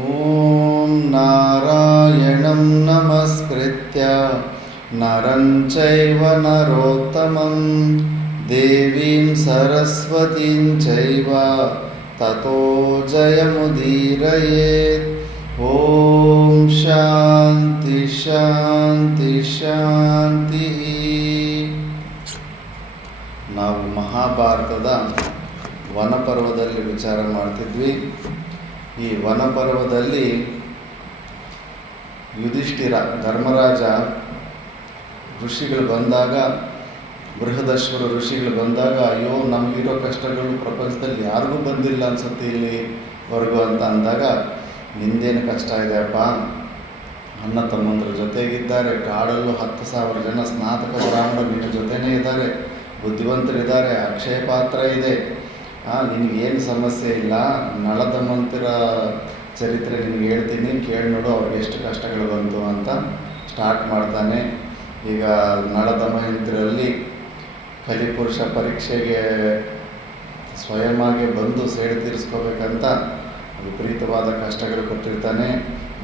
ಓಂ ನಾರಾಯಣಂ ನಮಸ್ಕೃತ್ಯ ನರಂ ಚೈವ ನರೋತ್ತಮಂ ದೇವೀಂ ಸರಸ್ವತೀಂ ಚೈವ ತತೋ ಜಯಮುದೀರಯೇತ್. ಓಂ ಶಾಂತಿ ಶಾಂತಿ ಶಾಂತಿ. ನಾವು ಮಹಾಭಾರತದ ವನಪರ್ವದಲ್ಲಿ ವಿಚಾರ ಮಾಡ್ತಿದ್ವಿ. ಈ ವನಪರ್ವದಲ್ಲಿ ಯುಧಿಷ್ಠಿರ ಧರ್ಮರಾಜ ಋಷಿಗಳು ಬಂದಾಗ, ಬೃಹದಶ್ವರ ಋಷಿಗಳು ಬಂದಾಗ, ಅಯ್ಯೋ ನಮಗಿರೋ ಕಷ್ಟಗಳು ಪ್ರಪಂಚದಲ್ಲಿ ಯಾರಿಗೂ ಬಂದಿಲ್ಲ ಅನ್ಸುತ್ತೆ ಇಲ್ಲಿವರೆಗೂ ಅಂತ ಅಂದಾಗ, ನಿಂದೇನು ಕಷ್ಟ ಇದೆಯಪ್ಪ, ಅಣ್ಣ ತಮ್ಮಂದ್ರ ಜೊತೆಗಿದ್ದಾರೆ, ಕಾಡಲ್ಲೂ 10,000 ಜನ ಸ್ನಾತಕ ಬ್ರಾಹ್ಮಣರು ನಿನ್ನ ಜೊತೆನೇ ಇದ್ದಾರೆ, ಬುದ್ಧಿವಂತರಿದ್ದಾರೆ, ಅಕ್ಷಯ ಪಾತ್ರ ಇದೆ, ನಿನಗೇನು ಸಮಸ್ಯೆ ಇಲ್ಲ. ನಳದಮಂತರ ಚರಿತ್ರೆ ನಿನಗೆ ಹೇಳ್ತೀನಿ, ಕೇಳಿ ನೋಡು ಅವ್ರಿಗೆ ಎಷ್ಟು ಕಷ್ಟಗಳು ಬಂತು ಅಂತ ಸ್ಟಾರ್ಟ್ ಮಾಡ್ತಾನೆ. ಈಗ ನಳದಮಯಂತರಲ್ಲಿ ಕಲಿಪುರುಷ ಪರೀಕ್ಷೆಗೆ ಸ್ವಯಮಾಗಿ ಬಂದು ಸೇಡು ತೀರಿಸ್ಕೋಬೇಕಂತ ವಿಪರೀತವಾದ ಕಷ್ಟಗಳು ಕೊಟ್ಟಿರ್ತಾನೆ.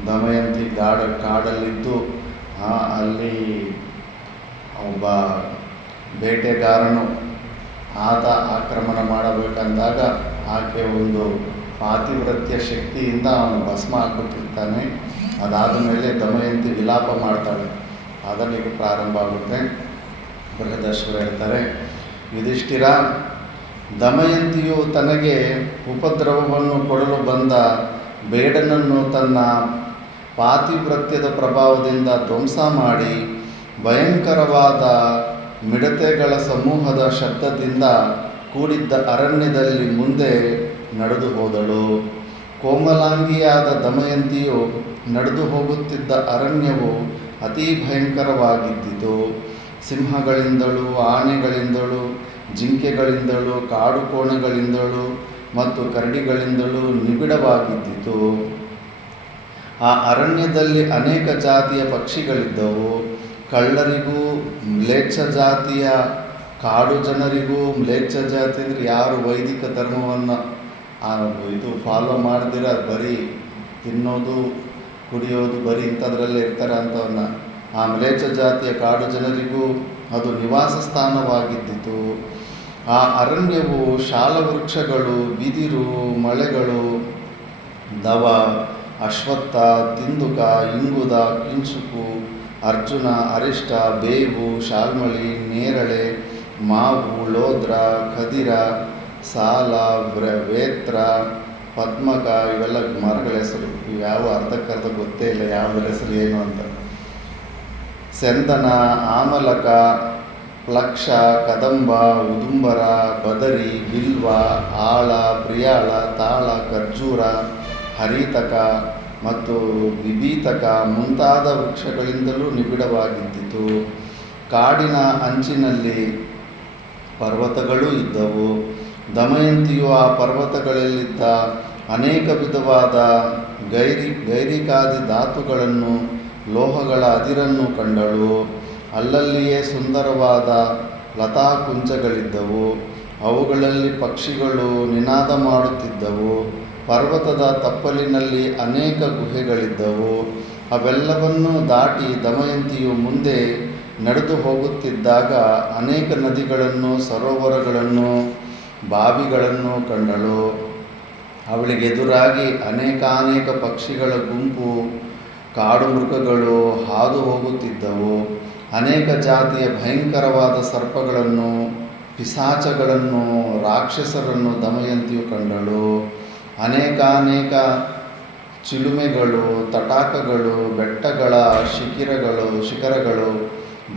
ದಮಯಂತಿ ಕಾಡಲ್ಲಿದ್ದು ಅಲ್ಲಿ ಒಬ್ಬ ಬೇಟೆಗಾರನು ಆತ ಆಕ್ರಮಣ ಮಾಡಬೇಕಂದಾಗ ಆಕೆ ಒಂದು ಪಾತಿವ್ರತ್ಯ ಶಕ್ತಿಯಿಂದ ಅವನು ಭಸ್ಮ ಆಗಿಬಿಟ್ಟಿರ್ತಾನೆ. ಅದಾದ ಮೇಲೆ ದಮಯಂತಿ ವಿಲಾಪ ಮಾಡ್ತಾಳೆ. ಅದಲ್ಲಿಗೆ ಪ್ರಾರಂಭ ಆಗುತ್ತೆ. ಬೃಹದಶ್ವರ ಹೇಳ್ತಾರೆ, ಯುಧಿಷ್ಠಿರ, ದಮಯಂತಿಯು ತನಗೆ ಉಪದ್ರವವನ್ನು ಕೊಡಲು ಬಂದ ಬೇಡನನ್ನು ತನ್ನ ಪಾತಿವ್ರತ್ಯದ ಪ್ರಭಾವದಿಂದ ಧ್ವಂಸ ಮಾಡಿ ಭಯಂಕರವಾದ ಮಿಡತೆಗಳ ಸಮೂಹದ ಶಬ್ದದಿಂದ ಕೂಡಿದ್ದ ಅರಣ್ಯದಲ್ಲಿ ಮುಂದೆ ನಡೆದು ಹೋದಳು. ಕೋಮಲಾಂಗಿಯಾದ ದಮಯಂತಿಯು ನಡೆದು ಹೋಗುತ್ತಿದ್ದ ಅರಣ್ಯವು ಅತೀ ಭಯಂಕರವಾಗಿದ್ದಿತು. ಸಿಂಹಗಳಿಂದಲೂ, ಆನೆಗಳಿಂದಲೂ, ಜಿಂಕೆಗಳಿಂದಲೂ, ಕಾಡುಕೋಣಗಳಿಂದಲೂ ಮತ್ತು ಕರಡಿಗಳಿಂದಲೂ ನಿಬಿಡವಾಗಿದ್ದಿತು. ಆ ಅರಣ್ಯದಲ್ಲಿ ಅನೇಕ ಜಾತಿಯ ಪಕ್ಷಿಗಳಿದ್ದವು. ಕಳ್ಳರಿಗೂ, ಮ್ಲೇಚ್ಛ ಜಾತಿಯ ಕಾಡು ಜನರಿಗೂ, ಮ್ಲೇಚ್ಛ ಜಾತಿ ಅಂದರೆ ಯಾರು ವೈದಿಕ ಧರ್ಮವನ್ನು ಫಾಲೋ ಮಾಡ್ದಿರ ಬರೀ ತಿನ್ನೋದು ಕುಡಿಯೋದು ಬರೀ ಇಂಥದ್ರಲ್ಲೇ ಇರ್ತಾರೆ ಅಂಥವನ್ನ, ಆ ಮ್ಲೇಚ್ಛ ಜಾತಿಯ ಕಾಡು ಜನರಿಗೂ ಅದು ನಿವಾಸ ಸ್ಥಾನವಾಗಿದ್ದಿತು. ಆ ಅರಣ್ಯವು ಶಾಲವೃಕ್ಷಗಳು, ಬಿದಿರು, ಮಳೆಗಳು, ದವ, ಅಶ್ವತ್ಥ, ತಿಂದುಕ, ಇಂಗುದ, ಕಿಂಚುಕು, ಅರ್ಜುನ, ಅರಿಷ್ಟ, ಬೇವು, ಶಾಲ್ಮಳಿ, ನೇರಳೆ, ಮಾವು, ಲೋದ್ರ, ಖದಿರ, ಸಾಲ, ವೇತ್ರ, ಪದ್ಮಕ, ಇವೆಲ್ಲ ಮರಗಳ ಹೆಸರು. ಇವ್ಯಾವ ಅರ್ಧಕ್ಕರ್ಧ ಗೊತ್ತೇ ಇಲ್ಲ ಯಾವುದರ ಹೆಸರು ಏನು ಅಂತ. ಸೆಂದನ, ಆಮಲಕ, ಪ್ಲಕ್ಷ, ಕದಂಬ, ಉದುಂಬರ, ಬದರಿ, ಬಿಲ್ವ, ಆಳ, ಪ್ರಿಯಾಳ, ತಾಳ, ಖರ್ಜೂರ, ಹರಿತಕ ಮತ್ತು ವಿಭೀತಕ ಮುಂತಾದ ವೃಕ್ಷಗಳಿಂದಲೂ ನಿಬಿಡವಾಗಿದ್ದಿತು. ಕಾಡಿನ ಅಂಚಿನಲ್ಲಿ ಪರ್ವತಗಳೂ ಇದ್ದವು. ದಮಯಂತಿಯು ಆ ಪರ್ವತಗಳಲ್ಲಿದ್ದ ಅನೇಕ ವಿಧವಾದ ಗೈರಿಕಾದಿ ಧಾತುಗಳನ್ನು, ಲೋಹಗಳ ಅದಿರನ್ನು ಕಂಡಳು. ಅಲ್ಲಲ್ಲಿಯೇ ಸುಂದರವಾದ ಲತಾಕುಂಚಗಳಿದ್ದವು. ಅವುಗಳಲ್ಲಿ ಪಕ್ಷಿಗಳು ನಿನಾದ ಮಾಡುತ್ತಿದ್ದವು. ಪರ್ವತದ ತಪ್ಪಲಿನಲ್ಲಿ ಅನೇಕ ಗುಹೆಗಳಿದ್ದವು. ಅವೆಲ್ಲವನ್ನೂ ದಾಟಿ ದಮಯಂತಿಯು ಮುಂದೆ ನಡೆದು ಹೋಗುತ್ತಿದ್ದಾಗ ಅನೇಕ ನದಿಗಳನ್ನು, ಸರೋವರಗಳನ್ನು, ಬಾವಿಗಳನ್ನು ಕಂಡಳು. ಅವಳಿಗೆ ಎದುರಾಗಿ ಅನೇಕಾನೇಕ ಪಕ್ಷಿಗಳ ಗುಂಪು, ಕಾಡು ಮೃಗಗಳು ಹಾದು ಹೋಗುತ್ತಿದ್ದವು. ಅನೇಕ ಜಾತಿಯ ಭಯಂಕರವಾದ ಸರ್ಪಗಳನ್ನು, ಪಿಶಾಚಗಳನ್ನು, ರಾಕ್ಷಸರನ್ನು ದಮಯಂತಿಯು ಕಂಡಳು. ಅನೇಕಾನೇಕ ಚಿಲುಮೆಗಳು, ತಟಾಕಗಳು, ಬೆಟ್ಟಗಳ ಶಿಖರಗಳು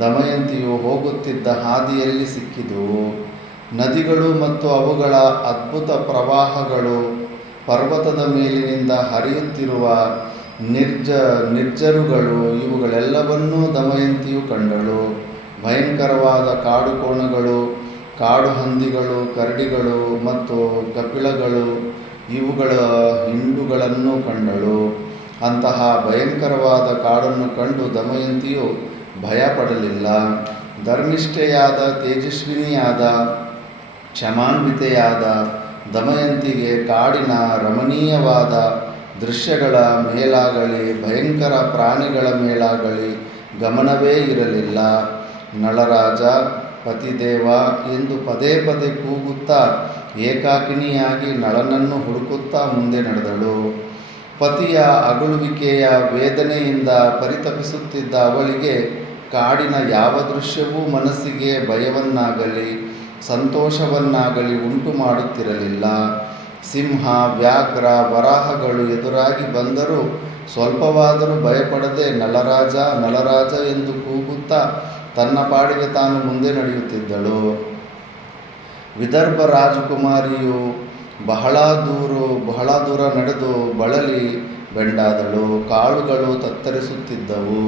ದಮಯಂತಿಯು ಹೋಗುತ್ತಿದ್ದ ಹಾದಿಯಲ್ಲಿ ಸಿಕ್ಕಿದುವು. ನದಿಗಳು ಮತ್ತು ಅವುಗಳ ಅದ್ಭುತ ಪ್ರವಾಹಗಳು, ಪರ್ವತದ ಮೇಲಿನಿಂದ ಹರಿಯುತ್ತಿರುವ ನಿರ್ಜರುಗಳು, ಇವುಗಳೆಲ್ಲವನ್ನೂ ದಮಯಂತಿಯು ಕಂಡಳು. ಭಯಂಕರವಾದ ಕಾಡುಕೋಣಗಳು, ಕಾಡು ಹಂದಿಗಳು, ಕರಡಿಗಳು ಮತ್ತು ಕಪಿಲಗಳು, ಇವುಗಳ ಹಿಂಡುಗಳನ್ನು ಕಂಡಳು. ಅಂತಹ ಭಯಂಕರವಾದ ಕಾಡನ್ನು ಕಂಡು ದಮಯಂತಿಯು ಭಯಪಡಲಿಲ್ಲ. ಧರ್ಮಿಷ್ಠೆಯಾದ, ತೇಜಸ್ವಿನಿಯಾದ, ಕ್ಷಮಾನ್ವಿತೆಯಾದ ದಮಯಂತಿಗೆ ಕಾಡಿನ ರಮಣೀಯವಾದ ದೃಶ್ಯಗಳ ಮೇಲಾಗಲಿ ಭಯಂಕರ ಪ್ರಾಣಿಗಳ ಮೇಲಾಗಲಿ ಗಮನವೇ ಇರಲಿಲ್ಲ. ನಳರಾಜ ಪತಿದೇವ ಎಂದು ಪದೇ ಪದೇ ಕೂಗುತ್ತಾ ಏಕಾಕಿನಿಯಾಗಿ ನಳನನ್ನು ಹುಡುಕುತ್ತಾ ಮುಂದೆ ನಡೆದಳು. ಪತಿಯ ಅಗಲುವಿಕೆಯ ವೇದನೆಯಿಂದ ಪರಿತಪಿಸುತ್ತಿದ್ದ ಅವಳಿಗೆ ಕಾಡಿನ ಯಾವ ದೃಶ್ಯವೂ ಮನಸ್ಸಿಗೆ ಭಯವನ್ನಾಗಲಿ ಸಂತೋಷವನ್ನಾಗಲಿ ಉಂಟು ಮಾಡುತ್ತಿರಲಿಲ್ಲ. ಸಿಂಹ, ವ್ಯಾಘ್ರ, ವರಾಹಗಳು ಎದುರಾಗಿ ಬಂದರೂ ಸ್ವಲ್ಪವಾದರೂ ಭಯಪಡದೆ ನಳರಾಜ ನಳರಾಜ ಎಂದು ಕೂಗುತ್ತಾ ತನ್ನ ಪಾಡಿಗೆ ತಾನು ಮುಂದೆ ನಡೆಯುತ್ತಿದ್ದಳು. ವಿದರ್ಭ ರಾಜಕುಮಾರಿಯು ಬಹಳ ದೂರ ನಡೆದು ಬಳಲಿ ಬೆಂಡಾದಳು. ಕಾಲುಗಳು ತತ್ತರಿಸುತ್ತಿದ್ದವು.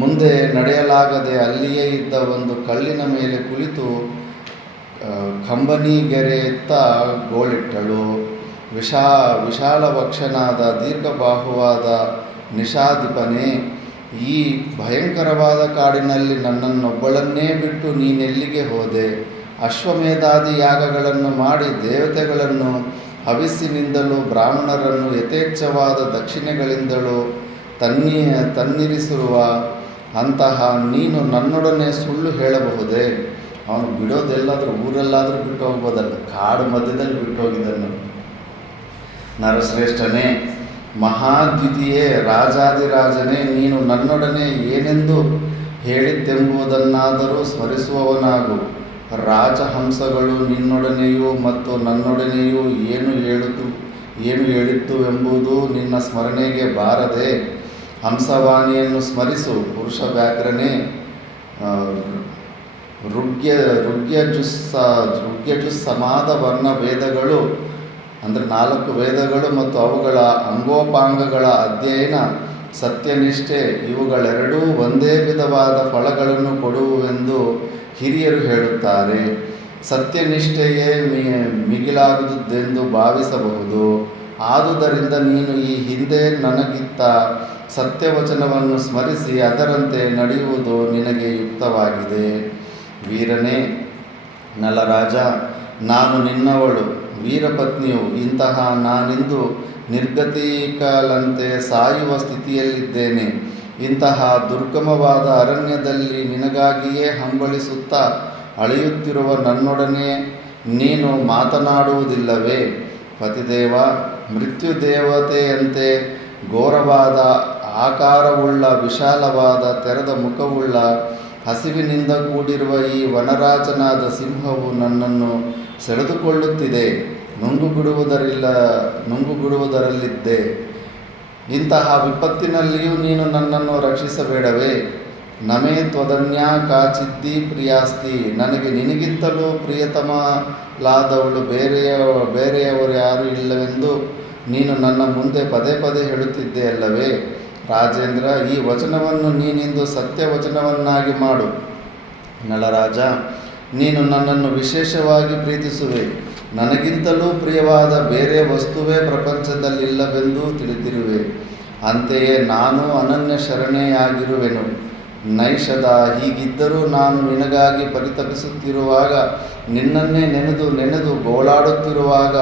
ಮುಂದೆ ನಡೆಯಲಾಗದೆ ಅಲ್ಲಿಯೇ ಇದ್ದ ಒಂದು ಕಲ್ಲಿನ ಮೇಲೆ ಕುಳಿತು ಕಂಬನಿಗೆರೆಯತ್ತ ಗೋಳಿಟ್ಟಳು. ವಿಶಾಲವಕ್ಷನಾದ ದೀರ್ಘಬಾಹುವಾದ ನಿಶಾಧಿಪನೇ, ಈ ಭಯಂಕರವಾದ ಕಾಡಿನಲ್ಲಿ ನನ್ನನ್ನೊಬ್ಬಳನ್ನೇ ಬಿಟ್ಟು ನೀನೆಲ್ಲಿಗೆ ಹೋದೆ? ಅಶ್ವಮೇಧಾದಿ ಯಾಗಗಳನ್ನು ಮಾಡಿ ದೇವತೆಗಳನ್ನು ಹವಿಸ್ಸಿನಿಂದಲೂ ಬ್ರಾಹ್ಮಣರನ್ನು ಯಥೇಚ್ಛವಾದ ದಕ್ಷಿಣೆಗಳಿಂದಲೂ ತನ್ನಿರಿಸಿರುವ ಅಂತಹ ನೀನು ನನ್ನೊಡನೆ ಸುಳ್ಳು ಹೇಳಬಹುದೇ? ಅವನು ಬಿಡೋದೆಲ್ಲಾದರೂ ಊರಲ್ಲಾದರೂ ಬಿಟ್ಟು ಹೋಗ್ಬೋದಲ್ಲ, ಕಾಡು ಮಧ್ಯದಲ್ಲಿ ಬಿಟ್ಟು ಹೋಗಿದ್ದನು. ನರಶ್ರೇಷ್ಠನೇ, ಮಹಾದ್ವಿತೀಯೇ, ರಾಜಾದಿರಾಜನೇ, ನೀನು ನನ್ನೊಡನೆ ಏನೆಂದು ಹೇಳಿದ್ದೆಂಬುದನ್ನಾದರೂ ಸ್ಮರಿಸುವವನಾಗು. ರಾಜಹಂಸಗಳು ನಿನ್ನೊಡನೆಯೂ ಮತ್ತು ನನ್ನೊಡನೆಯೂ ಏನು ಹೇಳಿತ್ತು ಎಂಬುದು ನಿನ್ನ ಸ್ಮರಣೆಗೆ ಬಾರದೆ? ಹಂಸವಾಣಿಯನ್ನು ಸ್ಮರಿಸು. ಪುರುಷ ವ್ಯಾಘ್ರನೇ, ಋಗ್ಯಜುಸ್ಸಮಾದ ವರ್ಣ ವೇದಗಳು ಅಂದರೆ 4 ವೇದಗಳು ಮತ್ತು ಅವುಗಳ ಅಂಗೋಪಾಂಗಗಳ ಅಧ್ಯಯನ, ಸತ್ಯನಿಷ್ಠೆ ಇವುಗಳೆರಡೂ ಒಂದೇ ವಿಧವಾದ ಫಲಗಳನ್ನು ಕೊಡುವುವೆಂದು ಹಿರಿಯರು ಹೇಳುತ್ತಾರೆ. ಸತ್ಯನಿಷ್ಠೆಯೇ ಮಿಗಿಲಾದುದೆಂದು ಭಾವಿಸಬಹುದು. ಆದುದರಿಂದ ನೀನು ಈ ಹಿಂದೆ ನನಗಿತ್ತ ಸತ್ಯವಚನವನ್ನು ಸ್ಮರಿಸಿ ಅದರಂತೆ ನಡೆಯುವುದು ನಿನಗೆ ಯುಕ್ತವಾಗಿದೆ. ವೀರನೇ, ನಳರಾಜ, ನಾನು ನಿನ್ನವಳು, ವೀರಪತ್ನಿಯು. ಇಂತಹ ನಾನಿಂದು ನಿರ್ಗತಿಕಳಂತೆ ಸಾಯುವ ಸ್ಥಿತಿಯಲ್ಲಿದ್ದೇನೆ. ಇಂತಹ ದುರ್ಗಮವಾದ ಅರಣ್ಯದಲ್ಲಿ ನಿನಗಾಗಿಯೇ ಹಂಬಲಿಸುತ್ತಾ ಅಳೆಯುತ್ತಿರುವ ನನ್ನೊಡನೆ ನೀನು ಮಾತನಾಡುವುದಿಲ್ಲವೇ? ಪತಿದೇವ, ಮೃತ್ಯುದೇವತೆಯಂತೆ ಘೋರವಾದ ಆಕಾರವುಳ್ಳ ಬಿಶಾಲವಾದ ತೆರೆದ ಮುಖವುಳ್ಳ ಹಸಿವಿನಿಂದ ಕೂಡಿರುವ ಈ ವನರಾಜನಾದ ಸಿಂಹವು ನನ್ನನ್ನು ಸೆಳೆದುಕೊಳ್ಳುತ್ತಿದೆ. ನುಂಗುಬಿಡುವುದರಲ್ಲಿದ್ದೆ. ಇಂತಹ ವಿಪತ್ತಿನಲ್ಲಿಯೂ ನೀನು ನನ್ನನ್ನು ರಕ್ಷಿಸಬೇಡವೇ? ನಮೇ ತ್ವದನ್ಯಾ ಕಾಚಿದ್ದಿ ಪ್ರಿಯಾಸ್ತಿ. ನನಗೆ ನಿನಗಿಂತಲೂ ಪ್ರಿಯತಮಲಾದವಳು ಬೇರೆಯವರು ಯಾರೂ ಇಲ್ಲವೆಂದು ನೀನು ನನ್ನ ಮುಂದೆ ಪದೇ ಪದೇ ಹೇಳುತ್ತಿದ್ದೆ ಅಲ್ಲವೇ? ರಾಜೇಂದ್ರ, ಈ ವಚನವನ್ನು ನೀನಿಂದು ಸತ್ಯವಚನವನ್ನಾಗಿ ಮಾಡು. ನಳರಾಜ, ನೀನು ನನ್ನನ್ನು ವಿಶೇಷವಾಗಿ ಪ್ರೀತಿಸುವೆ. ನನಗಿಂತಲೂ ಪ್ರಿಯವಾದ ಬೇರೆ ವಸ್ತುವೇ ಪ್ರಪಂಚದಲ್ಲಿಲ್ಲವೆಂದು ತಿಳಿದಿರುವೆ. ಅಂತೆಯೇ ನಾನು ಅನನ್ಯ ಶರಣೆಯಾಗಿರುವೆನು. ನೈಷಧ, ಹೀಗಿದ್ದರೂ ನಾನು ನಿನಗಾಗಿ ಪರಿತಪಿಸುತ್ತಿರುವಾಗ, ನಿನ್ನನ್ನೇ ನೆನೆದು ಗೋಳಾಡುತ್ತಿರುವಾಗ,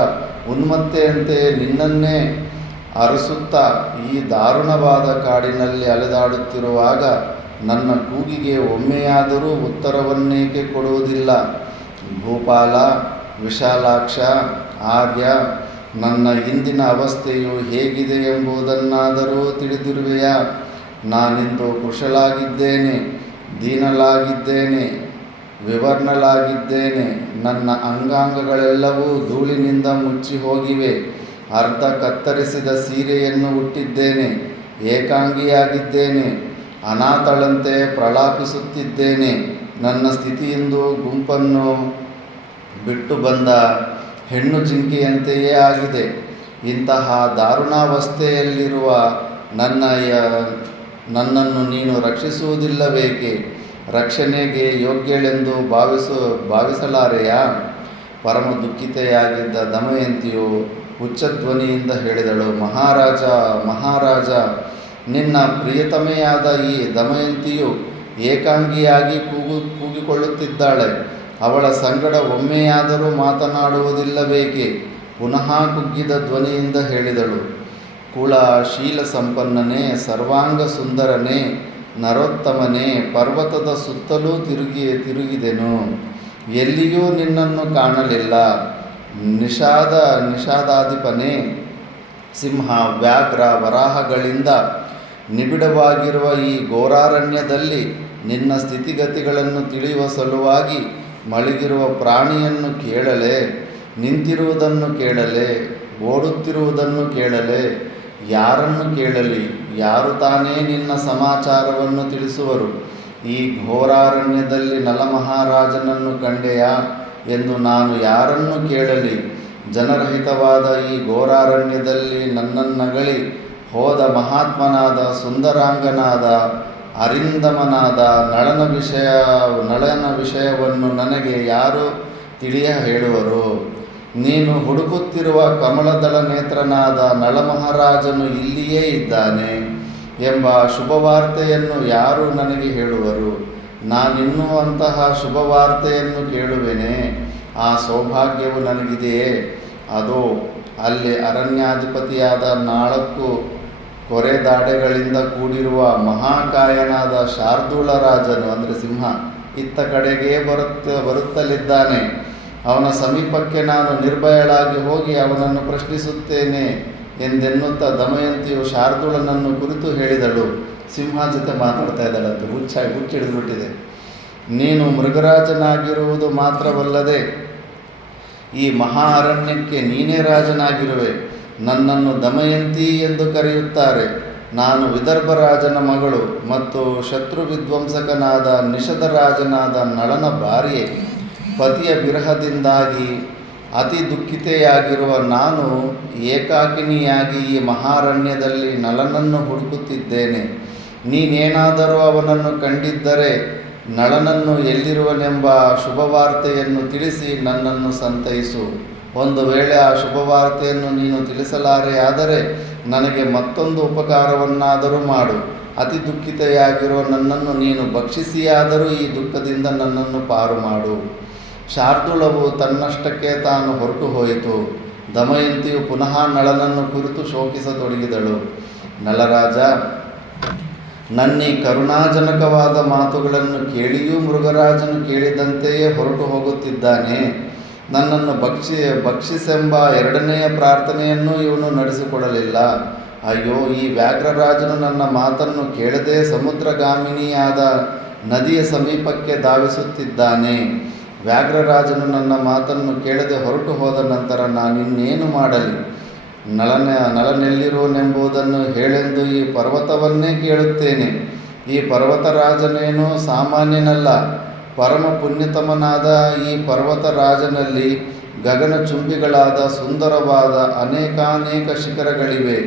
ಉನ್ಮತ್ತೆಯಂತೆ ನಿನ್ನನ್ನೇ ಅರಸುತ್ತಾ ಈ ದಾರುಣವಾದ ಕಾಡಿನಲ್ಲಿ ಅಲೆದಾಡುತ್ತಿರುವಾಗ ನನ್ನ ಕೂಗಿಗೆ ಒಮ್ಮೆಯಾದರೂ ಉತ್ತರವನ್ನೇಕೆ ಕೊಡುವುದಿಲ್ಲ? ಭೂಪಾಲ, ವಿಶಾಲಾಕ್ಷ, ಆರ್ಯ, ನನ್ನ ಇಂದಿನ ಅವಸ್ಥೆಯು ಹೇಗಿದೆ ಎಂಬುದನ್ನಾದರೂ ತಿಳಿದಿರುವೆಯಾ? ನಾನಿಂದು ಕುಶಲಾಗಿದ್ದೇನೆ, ದೀನಲಾಗಿದ್ದೇನೆ, ವಿವರ್ಣಲಾಗಿದ್ದೇನೆ. ನನ್ನ ಅಂಗಾಂಗಗಳೆಲ್ಲವೂ ಧೂಳಿನಿಂದ ಮುಚ್ಚಿ ಹೋಗಿವೆ. ಅರ್ಧ ಕತ್ತರಿಸಿದ ಸೀರೆಯನ್ನು ಉಟ್ಟಿದ್ದೇನೆ. ಏಕಾಂಗಿಯಾಗಿದ್ದೇನೆ. ಅನಾಥಳಂತೆ ಪ್ರಲಾಪಿಸುತ್ತಿದ್ದೇನೆ. ನನ್ನ ಸ್ಥಿತಿಯಿಂದ ಗುಂಪನ್ನು ಬಿಟ್ಟು ಬಂದ ಹೆಣ್ಣು ಜಿಂಕೆಯಂತೆಯೇ ಆಗಿದೆ. ಇಂತಹ ದಾರುಣಾವಸ್ಥೆಯಲ್ಲಿರುವ ನನ್ನನ್ನು ನೀನು ರಕ್ಷಿಸುವುದಿಲ್ಲವೇಕೆ? ರಕ್ಷಣೆಗೆ ಯೋಗ್ಯಳೆಂದು ಭಾವಿಸಲಾರೆಯಾ? ಪರಮ ದುಃಖಿತೆಯಾಗಿದ್ದ ದಮಯಂತಿಯು ಉಚ್ಚಧ್ವನಿಯಿಂದ ಹೇಳಿದಳು, ಮಹಾರಾಜ, ಮಹಾರಾಜ, ನಿನ್ನ ಪ್ರಿಯತಮೆಯಾದ ಈ ದಮಯಂತಿಯು ಏಕಾಂಗಿಯಾಗಿ ಕೂಗಿಕೊಳ್ಳುತ್ತಿದ್ದಾಳೆ. ಅವಳ ಸಂಗಡ ಒಮ್ಮೆಯಾದರೂ ಮಾತನಾಡುವುದಿಲ್ಲವೇಕೆ? ಪುನಃ ಕುಗ್ಗಿದ ಧ್ವನಿಯಿಂದ ಹೇಳಿದಳು, ಕುಲ ಶೀಲ ಸಂಪನ್ನನೇ, ಸರ್ವಾಂಗ ಸುಂದರನೇ, ನರೋತ್ತಮನೇ, ಪರ್ವತದ ಸುತ್ತಲೂ ತಿರುಗಿದೆನು, ಎಲ್ಲಿಯೂ ನಿನ್ನನ್ನು ಕಾಣಲಿಲ್ಲ. ನಿಷಾದಾಧಿಪನೇ, ಸಿಂಹ, ವ್ಯಾಘ್ರ, ವರಾಹಗಳಿಂದ ನಿಬಿಡವಾಗಿರುವ ಈ ಘೋರಾರಣ್ಯದಲ್ಲಿ ನಿನ್ನ ಸ್ಥಿತಿಗತಿಗಳನ್ನು ತಿಳಿಯುವ ಸಲುವಾಗಿ ಮಲಗಿರುವ ಪ್ರಾಣಿಯನ್ನು ಕೇಳಲೆ, ನಿಂತಿರುವುದನ್ನು ಕೇಳಲೆ, ಓಡುತ್ತಿರುವುದನ್ನು ಕೇಳಲೆ, ಯಾರನ್ನು ಕೇಳಲಿ? ಯಾರು ತಾನೇ ನಿನ್ನ ಸಮಾಚಾರವನ್ನು ತಿಳಿಸುವರು? ಈ ಘೋರಾರಣ್ಯದಲ್ಲಿ ನಲಮಹಾರಾಜನನ್ನು ಕಂಡೆಯಾ ಎಂದು ನಾನು ಯಾರನ್ನು ಕೇಳಲಿ? ಜನರಹಿತವಾದ ಈ ಘೋರಾರಣ್ಯದಲ್ಲಿ ನನ್ನನ್ನಗಳಿ ಹೋದ ಮಹಾತ್ಮನಾದ, ಸುಂದರಾಂಗನಾದ, ಅರಿಂದಮನಾದ ನಳನ ವಿಷಯವನ್ನು ನನಗೆ ಯಾರು ತಿಳಿಯ ಹೇಳುವರು? ನೀನು ಹುಡುಕುತ್ತಿರುವ ಕಮಲದಳ ನೇತ್ರನಾದ ನಳಮಹಾರಾಜನು ಇಲ್ಲಿಯೇ ಇದ್ದಾನೆ ಎಂಬ ಶುಭವಾರ್ತೆಯನ್ನು ಯಾರು ನನಗೆ ಹೇಳುವರು? ನಾನಿನ್ನೂ ಅಂತಹ ಶುಭವಾರ್ತೆಯನ್ನು ಕೇಳುವೆನೆ. ಆ ಸೌಭಾಗ್ಯವು ನನಗಿದೆಯೇ? ಅದೋ ಅಲ್ಲಿ ಅರಣ್ಯಾಧಿಪತಿಯಾದ 4 ಕೊರೆದಾಡೆಗಳಿಂದ ಕೂಡಿರುವ ಮಹಾಕಾಯನಾದ ಶಾರ್ದೂಲ ರಾಜನು, ಅಂದರೆ ಸಿಂಹ, ಇತ್ತ ಕಡೆಗೆ ಬರುತ್ತಲಿದ್ದಾನೆ. ಅವನ ಸಮೀಪಕ್ಕೆ ನಾನು ನಿರ್ಭಯಳಾಗಿ ಹೋಗಿ ಅವನನ್ನು ಪ್ರಶ್ನಿಸುತ್ತೇನೆ ಎಂದೆನ್ನುತ್ತಾ ದಮಯಂತಿಯು ಶಾರ್ದೂಲನನ್ನು ಕುರಿತು ಹೇಳಿದಳು. ಸಿಂಹ ಜೊತೆ ಮಾತಾಡ್ತಾ ಇದ್ದಾಳಂತೆ, ಹುಚ್ಚಿಡಿದ್ಬಿಟ್ಟಿದೆ. ನೀನು ಮೃಗರಾಜನಾಗಿರುವುದು ಮಾತ್ರವಲ್ಲದೆ ಈ ಮಹಾ ಅರಣ್ಯಕ್ಕೆ ನೀನೇ ರಾಜನಾಗಿರುವೆ. ನನ್ನನ್ನು ದಮಯಂತಿ ಎಂದು ಕರೆಯುತ್ತಾರೆ. ನಾನು ವಿದರ್ಭ ರಾಜನ ಮಗಳು ಮತ್ತು ಶತ್ರು ವಿಧ್ವಂಸಕನಾದ ನಿಷದ ರಾಜನಾದ ನಳನ ಭಾರ್ಯೆ. ಪತಿಯ ವಿರಹದಿಂದಾಗಿ ಅತಿ ದುಃಖಿತೆಯಾಗಿರುವ ನಾನು ಏಕಾಕಿನಿಯಾಗಿ ಈ ಮಹಾರಣ್ಯದಲ್ಲಿ ನಳನನ್ನು ಹುಡುಕುತ್ತಿದ್ದೇನೆ. ನೀನೇನಾದರೂ ಅವನನ್ನು ಕಂಡಿದ್ದರೆ ನಳನನ್ನು ಎಲ್ಲಿರುವನೆಂಬ ಶುಭವಾರ್ತೆಯನ್ನು ತಿಳಿಸಿ ನನ್ನನ್ನು ಸಂತೈಸು. ಒಂದು ವೇಳೆ ಆ ಶುಭವಾರ್ತೆಯನ್ನು ನೀನು ತಿಳಿಸಲಾರೆಯಾದರೆ ನನಗೆ ಮತ್ತೊಂದು ಉಪಕಾರವನ್ನಾದರೂ ಮಾಡು. ಅತಿ ದುಃಖಿತೆಯಾಗಿರುವ ನನ್ನನ್ನು ನೀನು ಭಕ್ಷಿಸಿಯಾದರೂ ಈ ದುಃಖದಿಂದ ನನ್ನನ್ನು ಪಾರು ಮಾಡು. ಶಾರ್ದೂಲವು ತನ್ನಷ್ಟಕ್ಕೆ ತಾನು ಹೊರಟು ಹೋಯಿತು. ದಮಯಂತಿಯು ಪುನಃ ನಳನನ್ನು ಕುರಿತು ಶೋಕಿಸತೊಡಗಿದಳು. ನಳರಾಜ, ನನ್ನೀ ಕರುಣಾಜನಕವಾದ ಮಾತುಗಳನ್ನು ಕೇಳಿಯೂ ಮೃಗರಾಜನು ಕೇಳಿದಂತೆಯೇ ಹೊರಟು ಹೋಗುತ್ತಿದ್ದಾನೆ. ನನ್ನನ್ನು ಭಕ್ಷಿಸೆಂಬ 2ನೆಯ ಪ್ರಾರ್ಥನೆಯನ್ನೂ ಇವನು ನಡೆಸಿಕೊಡಲಿಲ್ಲ. ಅಯ್ಯೋ, ಈ ವ್ಯಾಘ್ರರಾಜನು ನನ್ನ ಮಾತನ್ನು ಕೇಳದೆ ಸಮುದ್ರಗಾಮಿನಿಯಾದ ನದಿಯ ಸಮೀಪಕ್ಕೆ ಧಾವಿಸುತ್ತಿದ್ದಾನೆ. ವ್ಯಾಘ್ರರಾಜನು ನನ್ನ ಮಾತನ್ನು ಕೇಳದೆ ಹೊರಟು ಹೋದ ನಂತರ ನಾನಿನ್ನೇನು ಮಾಡಲಿ? ನಳನೆಲ್ಲಿರುವನೆಂಬುದನ್ನು ಹೇಳೆಂದು ಈ ಪರ್ವತವನ್ನೇ ಕೇಳುತ್ತೇನೆ. ಈ ಪರ್ವತರಾಜನೇನೋ ಸಾಮಾನ್ಯನಲ್ಲ. ಪರಮ ಪುಣ್ಯತಮನಾದ ಈ ಪರ್ವತರಾಜನಲ್ಲಿ ಗಗನಚುಂಬಿಗಳಾದ ಸುಂದರವಾದ ಅನೇಕಾನೇಕ ಶಿಖರಗಳಿವೆ.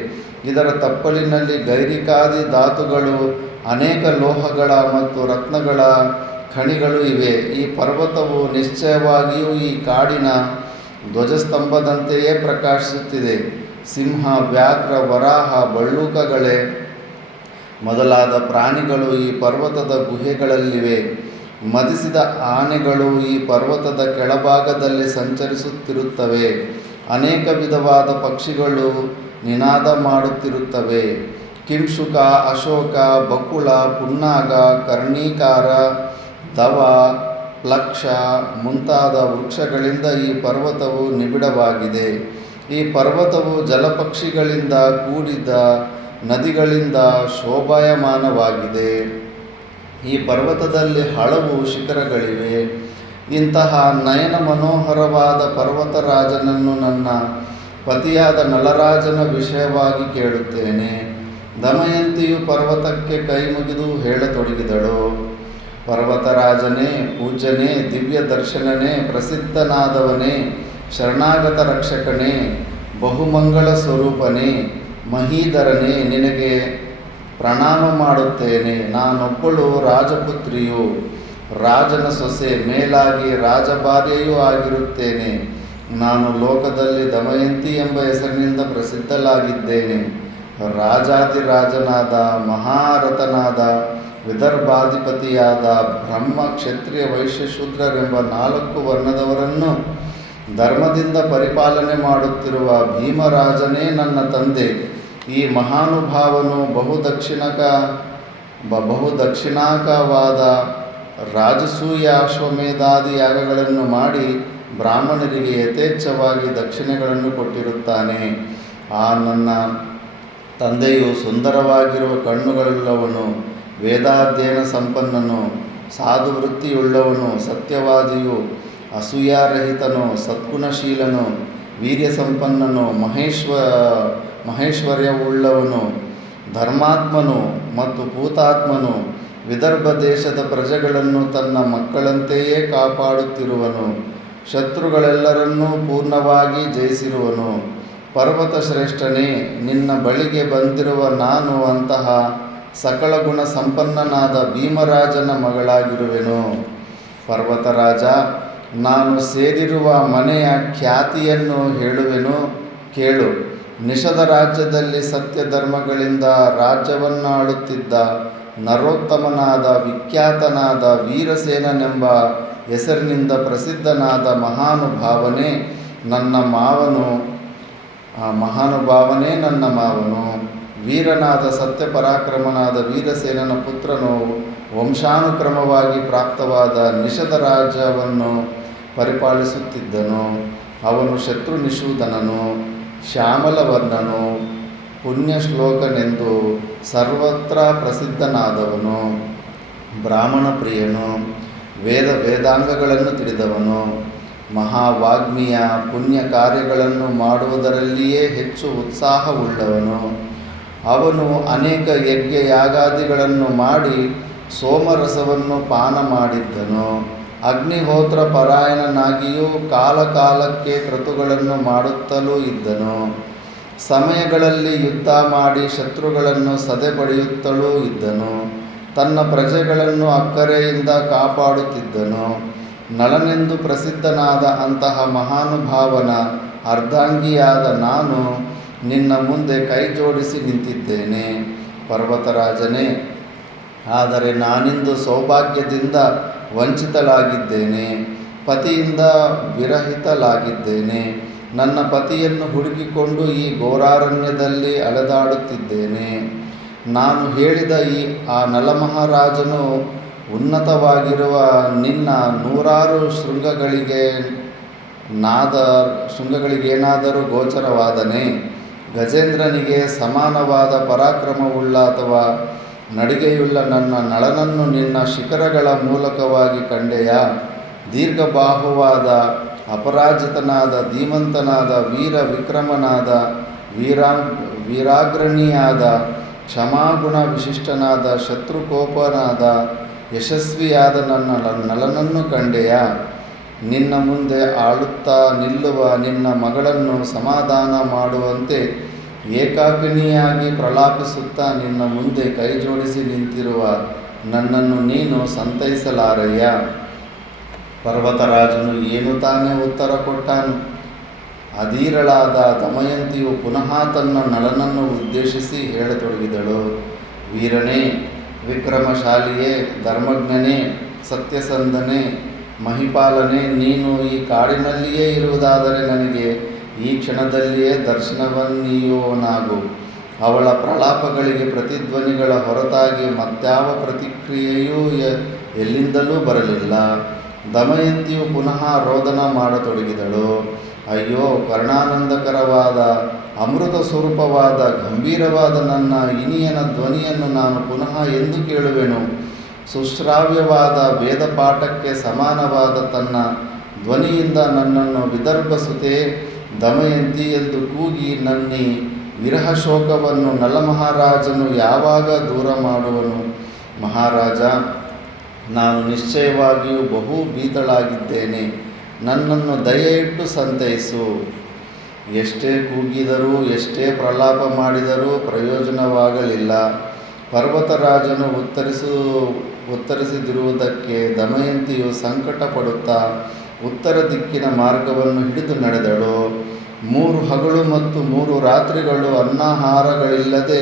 ಇದರ ತಪ್ಪಲಿನಲ್ಲಿ ಗೈರಿಕಾದಿ ಧಾತುಗಳು, ಅನೇಕ ಲೋಹಗಳ ಮತ್ತು ರತ್ನಗಳ ಖಣಿಗಳು ಇವೆ. ಈ ಪರ್ವತವು ನಿಶ್ಚಯವಾಗಿಯೂ ಈ ಕಾಡಿನ ಧ್ವಜಸ್ತಂಭದಂತೆಯೇ ಪ್ರಕಾಶಿಸುತ್ತಿದೆ. ಸಿಂಹ, ವ್ಯಾಘ್ರ, ವರಾಹ, ಬಳ್ಳೂಕಗಳೇ ಮೊದಲಾದ ಪ್ರಾಣಿಗಳು ಈ ಪರ್ವತದ ಗುಹೆಗಳಲ್ಲಿವೆ. ಮದಿಸಿದ ಆನೆಗಳು ಈ ಪರ್ವತದ ಕೆಳಭಾಗದಲ್ಲಿ ಸಂಚರಿಸುತ್ತಿರುತ್ತವೆ. ಅನೇಕ ವಿಧವಾದ ಪಕ್ಷಿಗಳು ನಿನಾದ ಮಾಡುತ್ತಿರುತ್ತವೆ. ಕಿಂಶುಕ, ಅಶೋಕ, ಬಕುಳ, ಪುನ್ನಾಗ, ಕರ್ಣೀಕಾರ, ದವ, ಪ್ಲಕ್ಷ ಮುಂತಾದ ವೃಕ್ಷಗಳಿಂದ ಈ ಪರ್ವತವು ನಿಬಿಡವಾಗಿದೆ. ಈ ಪರ್ವತವು ಜಲಪಕ್ಷಿಗಳಿಂದ ಕೂಡಿದ ನದಿಗಳಿಂದ ಶೋಭಾಯಮಾನವಾಗಿದೆ. ಈ ಪರ್ವತದಲ್ಲಿ ಹಲವು ಶಿಖರಗಳಿವೆ. ಇಂತಹ ನಯನ ಮನೋಹರವಾದ ಪರ್ವತರಾಜನನ್ನು ನನ್ನ ಪತಿಯಾದ ನಳರಾಜನ ವಿಷಯವಾಗಿ ಕೇಳುತ್ತೇನೆ. ದಮಯಂತಿಯು ಪರ್ವತಕ್ಕೆ ಕೈ ಮುಗಿದು ಹೇಳತೊಡಗಿದಳು. ಪರ್ವತರಾಜನೇ, ಪೂಜ್ಯನೇ, ದಿವ್ಯ ದರ್ಶನನೇ, ಪ್ರಸಿದ್ಧನಾದವನೇ, ಶರಣಾಗತ ರಕ್ಷಕನೇ, ಬಹುಮಂಗಳ ಸ್ವರೂಪನೇ, ಮಹೀಧರನೇ, ನಿನಗೆ ಪ್ರಣಾಮ ಮಾಡುತ್ತೇನೆ. ನಾನೊಬ್ಬಳು ರಾಜಪುತ್ರಿಯು, ರಾಜನ ಸೊಸೆ, ಮೇಲಾಗಿ ರಾಜಭಾರ್ಯೆಯೂ ಆಗಿರುತ್ತೇನೆ. ನಾನು ಲೋಕದಲ್ಲಿ ದಮಯಂತಿ ಎಂಬ ಹೆಸರಿನಿಂದ ಪ್ರಸಿದ್ಧಳಾಗಿದ್ದೇನೆ. ರಾಜಾದಿರಾಜನಾದ ಮಹಾರಥನಾದ ವಿದರ್ಭಾಧಿಪತಿಯಾದ ಬ್ರಹ್ಮ, ಕ್ಷತ್ರಿಯ, ವೈಶ್ಯ, ಶೂದ್ರರೆಂಬ 4 ವರ್ಣದವರನ್ನು ಧರ್ಮದಿಂದ ಪರಿಪಾಲನೆ ಮಾಡುತ್ತಿರುವ ಭೀಮರಾಜನೇ ನನ್ನ ತಂದೆ. ಈ ಮಹಾನುಭಾವನು ಬಹುದಕ್ಷಿಣಾಕವಾದ ರಾಜಸೂಯ ಅಶ್ವಮೇಧಾದಿ ಯಾಗಗಳನ್ನು ಮಾಡಿ ಬ್ರಾಹ್ಮಣರಿಗೆ ಯಥೇಚ್ಛವಾಗಿ ದಕ್ಷಿಣೆಗಳನ್ನು ಕೊಟ್ಟಿರುತ್ತಾನೆ. ಆ ನನ್ನ ತಂದೆಯು ಸುಂದರವಾಗಿರುವ ಕಣ್ಣುಗಳುಳ್ಳವನು, ವೇದಾಧ್ಯಯನ ಸಂಪನ್ನನು, ಸಾಧುವೃತ್ತಿಯುಳ್ಳವನು, ಸತ್ಯವಾದಿಯು, ಅಸೂಯಾರಹಿತನು, ಸದ್ಗುಣಶೀಲನು, ವೀರ್ಯ ಸಂಪನ್ನನು, ಮಹೇಶ್ವರ್ಯವುಳ್ಳವನು, ಧರ್ಮಾತ್ಮನು ಮತ್ತು ಭೂತಾತ್ಮನು, ವಿದರ್ಭ ದೇಶದ ಪ್ರಜೆಗಳನ್ನು ತನ್ನ ಮಕ್ಕಳಂತೆಯೇ ಕಾಪಾಡುತ್ತಿರುವನು, ಶತ್ರುಗಳೆಲ್ಲರನ್ನೂ ಪೂರ್ಣವಾಗಿ ಜಯಿಸಿರುವನು. ಪರ್ವತ ಶ್ರೇಷ್ಠನೇ, ನಿನ್ನ ಬಳಿಗೆ ಬಂದಿರುವ ನಾನು ಅಂತಹ ಸಕಲ ಗುಣ ಸಂಪನ್ನನಾದ ಭೀಮರಾಜನ ಮಗಳಾಗಿರುವೆನು. ಪರ್ವತರಾಜ, ನಾನು ಸೇರಿರುವ ಮನೆಯ ಖ್ಯಾತಿಯನ್ನು ಹೇಳುವೆನು, ಕೇಳು. ನಿಷಧ ರಾಜ್ಯದಲ್ಲಿ ಸತ್ಯ ಧರ್ಮಗಳಿಂದ ರಾಜ್ಯವನ್ನಾಳುತ್ತಿದ್ದ ನರೋತ್ತಮನಾದ ವಿಖ್ಯಾತನಾದ ವೀರಸೇನನೆಂಬ ಹೆಸರಿನಿಂದ ಪ್ರಸಿದ್ಧನಾದ ಮಹಾನುಭಾವನೇ ನನ್ನ ಮಾವನು. ವೀರನಾದ ಸತ್ಯಪರಾಕ್ರಮನಾದ ವೀರಸೇನನ ಪುತ್ರನು ವಂಶಾನುಕ್ರಮವಾಗಿ ಪ್ರಾಪ್ತವಾದ ನಿಷಧ ರಾಜ್ಯವನ್ನು ಪರಿಪಾಲಿಸುತ್ತಿದ್ದನು. ಅವನು ಶತ್ರುನಿಷೂದನನು, ಶ್ಯಾಮಲವರ್ಣನು, ಪುಣ್ಯಶ್ಲೋಕನೆಂದು ಸರ್ವತ್ರ ಪ್ರಸಿದ್ಧನಾದವನು, ಬ್ರಾಹ್ಮಣ ಪ್ರಿಯನು, ವೇದಾಂಗಗಳನ್ನು ತಿಳಿದವನು, ಮಹಾವಾಗ್ಮಿಯ ಪುಣ್ಯ ಕಾರ್ಯಗಳನ್ನು ಮಾಡುವುದರಲ್ಲಿಯೇ ಹೆಚ್ಚು ಉತ್ಸಾಹವುಳ್ಳವನು. ಅವನು ಅನೇಕ ಯಜ್ಞಯಾಗಾದಿಗಳನ್ನು ಮಾಡಿ ಸೋಮರಸವನ್ನು ಪಾನ ಮಾಡಿದ್ದನು. ಅಗ್ನಿಹೋತ್ರ ಪರಾಯಣನಾಗಿಯೂ ಕಾಲಕಾಲಕ್ಕೆ ಕ್ರತುಗಳನ್ನು ಮಾಡುತ್ತಲೂ ಇದ್ದನು. ಸಮಯಗಳಲ್ಲಿ ಯುದ್ಧ ಮಾಡಿ ಶತ್ರುಗಳನ್ನು ಸದೆಬಡಿಯುತ್ತಲೂ ಇದ್ದನು. ತನ್ನ ಪ್ರಜೆಗಳನ್ನು ಅಕ್ಕರೆಯಿಂದ ಕಾಪಾಡುತ್ತಿದ್ದನು. ನಳನೆಂದು ಪ್ರಸಿದ್ಧನಾದ ಅಂತಹ ಮಹಾನುಭಾವನ ಅರ್ಧಾಂಗಿಯಾದ ನಾನು ನಿನ್ನ ಮುಂದೆ ಕೈ ಜೋಡಿಸಿ ನಿಂತಿದ್ದೇನೆ. ಪರ್ವತರಾಜನೇ, ಆದರೆ ನಾನಿಂದು ಸೌಭಾಗ್ಯದಿಂದ ವಂಚಿತಳಾಗಿದ್ದೇನೆ, ಪತಿಯಿಂದ ವಿರಹಿತಳಾಗಿದ್ದೇನೆ. ನನ್ನ ಪತಿಯನ್ನು ಹುಡುಕಿಕೊಂಡು ಈ ಘೋರಾರಣ್ಯದಲ್ಲಿ ಅಲೆದಾಡುತ್ತಿದ್ದೇನೆ. ನಾನು ಹೇಳಿದ ಆ ನಲಮಹಾರಾಜನು ಉನ್ನತವಾಗಿರುವ ನಿನ್ನ 100 ಶೃಂಗಗಳಿಗೇನಾದರೂ ಗೋಚರವಾದನೆ? ಗಜೇಂದ್ರನಿಗೆ ಸಮಾನವಾದ ಪರಾಕ್ರಮವುಳ್ಳ ಅಥವಾ ನಡಿಗೆಯುಳ್ಳ ನನ್ನ ನಳನನ್ನು ನಿನ್ನ ಶಿಖರಗಳ ಮೂಲಕವಾಗಿ ಕಂಡೆಯಾ? ದೀರ್ಘಬಾಹುವಾದ, ಅಪರಾಜಿತನಾದ, ಧೀಮಂತನಾದ, ವೀರ ವಿಕ್ರಮನಾದ, ವೀರಾಗ್ರಣಿಯಾದ, ಕ್ಷಮಾಗುಣ ವಿಶಿಷ್ಟನಾದ, ಶತ್ರುಕೋಪನಾದ, ಯಶಸ್ವಿಯಾದ ನನ್ನ ನಳನನ್ನು ಕಂಡೆಯಾ? ನಿನ್ನ ಮುಂದೆ ಆಳುತ್ತಾ ನಿಲ್ಲುವ ನಿನ್ನ ಮಗಳನ್ನು ಸಮಾಧಾನ ಮಾಡುವಂತೆ ಏಕಾಕಿನಿಯಾಗಿ ಪ್ರಲಾಪಿಸುತ್ತಾ ನಿನ್ನ ಮುಂದೆ ಕೈಜೋಡಿಸಿ ನಿಂತಿರುವ ನನ್ನನ್ನು ನೀನು ಸಂತೈಸಲಾರೆಯ? ಪರ್ವತರಾಜನು ಏನು ತಾನೇ ಉತ್ತರ ಕೊಟ್ಟನು? ಅಧೀರಳಾದ ದಮಯಂತಿಯು ಪುನಃ ತನ್ನ ನಳನನ್ನು ಉದ್ದೇಶಿಸಿ ಹೇಳತೊಡಗಿದಳು. ವೀರನೇ, ವಿಕ್ರಮಶಾಲಿಯೇ, ಧರ್ಮಜ್ಞನೇ, ಸತ್ಯಸಂಧನೇ, ಮಹಿಪಾಲನೇ, ನೀನು ಈ ಕಾಡಿನಲ್ಲಿಯೇ ಇರುವುದಾದರೆ ನನಗೆ ಈ ಕ್ಷಣದಲ್ಲಿಯೇ ದರ್ಶನವನ್ನೀಯೋನಾಗು. ಅವಳ ಪ್ರಲಾಪಗಳಿಗೆ ಪ್ರತಿಧ್ವನಿಗಳ ಹೊರತಾಗಿ ಮತ್ಯಾವ ಪ್ರತಿಕ್ರಿಯೆಯೂ ಎಲ್ಲಿಂದಲೂ ಬರಲಿಲ್ಲ. ದಮಯಂತಿಯು ಪುನಃ ರೋದನ ಮಾಡತೊಡಗಿದಳು. ಅಯ್ಯೋ, ಕರ್ಣಾನಂದಕರವಾದ, ಅಮೃತ ಸ್ವರೂಪವಾದ, ಗಂಭೀರವಾದ ನನ್ನ ಇನಿಯನ ಧ್ವನಿಯನ್ನು ನಾನು ಪುನಃ ಎಂದು ಕೇಳುವೆನು? ಸುಶ್ರಾವ್ಯವಾದ ವೇದಪಾಠಕ್ಕೆ ಸಮಾನವಾದ ತನ್ನ ಧ್ವನಿಯಿಂದ ನನ್ನನ್ನು ವಿದರ್ಭಸುತೆ ದಮಯಂತಿ ಎಂದು ಕೂಗಿ ನನ್ನಿ ವಿರಹ ಶೋಕವನ್ನು ನಲಮಹಾರಾಜನು ಯಾವಾಗ ದೂರ ಮಾಡುವನು? ಮಹಾರಾಜ, ನಾನು ನಿಶ್ಚಯವಾಗಿಯೂ ಬಹು ಭೀತಳಾಗಿದ್ದೇನೆ. ನನ್ನನ್ನು ದಯೆಯಿಟ್ಟು ಸಂತೈಸು. ಎಷ್ಟೇ ಕೂಗಿದರೂ ಎಷ್ಟೇ ಪ್ರಲಾಪ ಮಾಡಿದರೂ ಪ್ರಯೋಜನವಾಗಲಿಲ್ಲ. ಪರ್ವತರಾಜನು ಉತ್ತರಿಸದಿರುವುದಕ್ಕೆ ದಮಯಂತಿಯು ಸಂಕಟ ಪಡುತ್ತಾ ಉತ್ತರ ದಿಕ್ಕಿನ ಮಾರ್ಗವನ್ನು ಹಿಡಿದು ನಡೆದಳು. 3 ಹಗಲು ಮತ್ತು 3 ರಾತ್ರಿಗಳು ಅನ್ನಾಹಾರಗಳಿಲ್ಲದೆ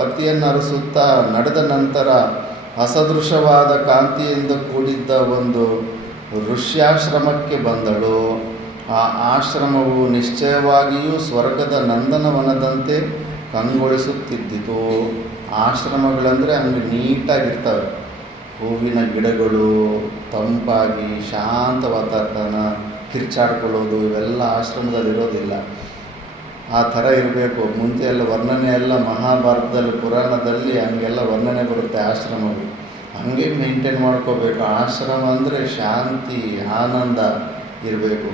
ಪತಿಯನ್ನರಸುತ್ತಾ ನಡೆದ ನಂತರ ಅಸದೃಶವಾದ ಕಾಂತಿಯಿಂದ ಕೂಡಿದ್ದ ಒಂದು ಋಷ್ಯಾಶ್ರಮಕ್ಕೆ ಬಂದಳು. ಆ ಆಶ್ರಮವು ನಿಶ್ಚಯವಾಗಿಯೂ ಸ್ವರ್ಗದ ನಂದನವನದಂತೆ ಕಂಗೊಳಿಸುತ್ತಿದ್ದಿತು. ಆಶ್ರಮಗಳಂದರೆ ಹಂಗೆ ನೀಟಾಗಿರ್ತವೆ, ಹೂವಿನ ಗಿಡಗಳು, ತಂಪಾಗಿ ಶಾಂತ ವಾತಾವರಣ, ಕಿರ್ಚಾಡ್ಕೊಳ್ಳೋದು ಇವೆಲ್ಲ ಆಶ್ರಮದಲ್ಲಿರೋದಿಲ್ಲ. ಆ ಥರ ಇರಬೇಕು. ಮುಂಚೆ ಎಲ್ಲ ವರ್ಣನೆ ಎಲ್ಲ ಮಹಾಭಾರತದಲ್ಲಿ ಪುರಾಣದಲ್ಲಿ ಹಂಗೆಲ್ಲ ವರ್ಣನೆ ಬರುತ್ತೆ ಆಶ್ರಮಗಳು. ಹಾಗೆ ಮೇಂಟೈನ್ ಮಾಡ್ಕೋಬೇಕು. ಆಶ್ರಮ ಅಂದರೆ ಶಾಂತಿ ಆನಂದ ಇರಬೇಕು.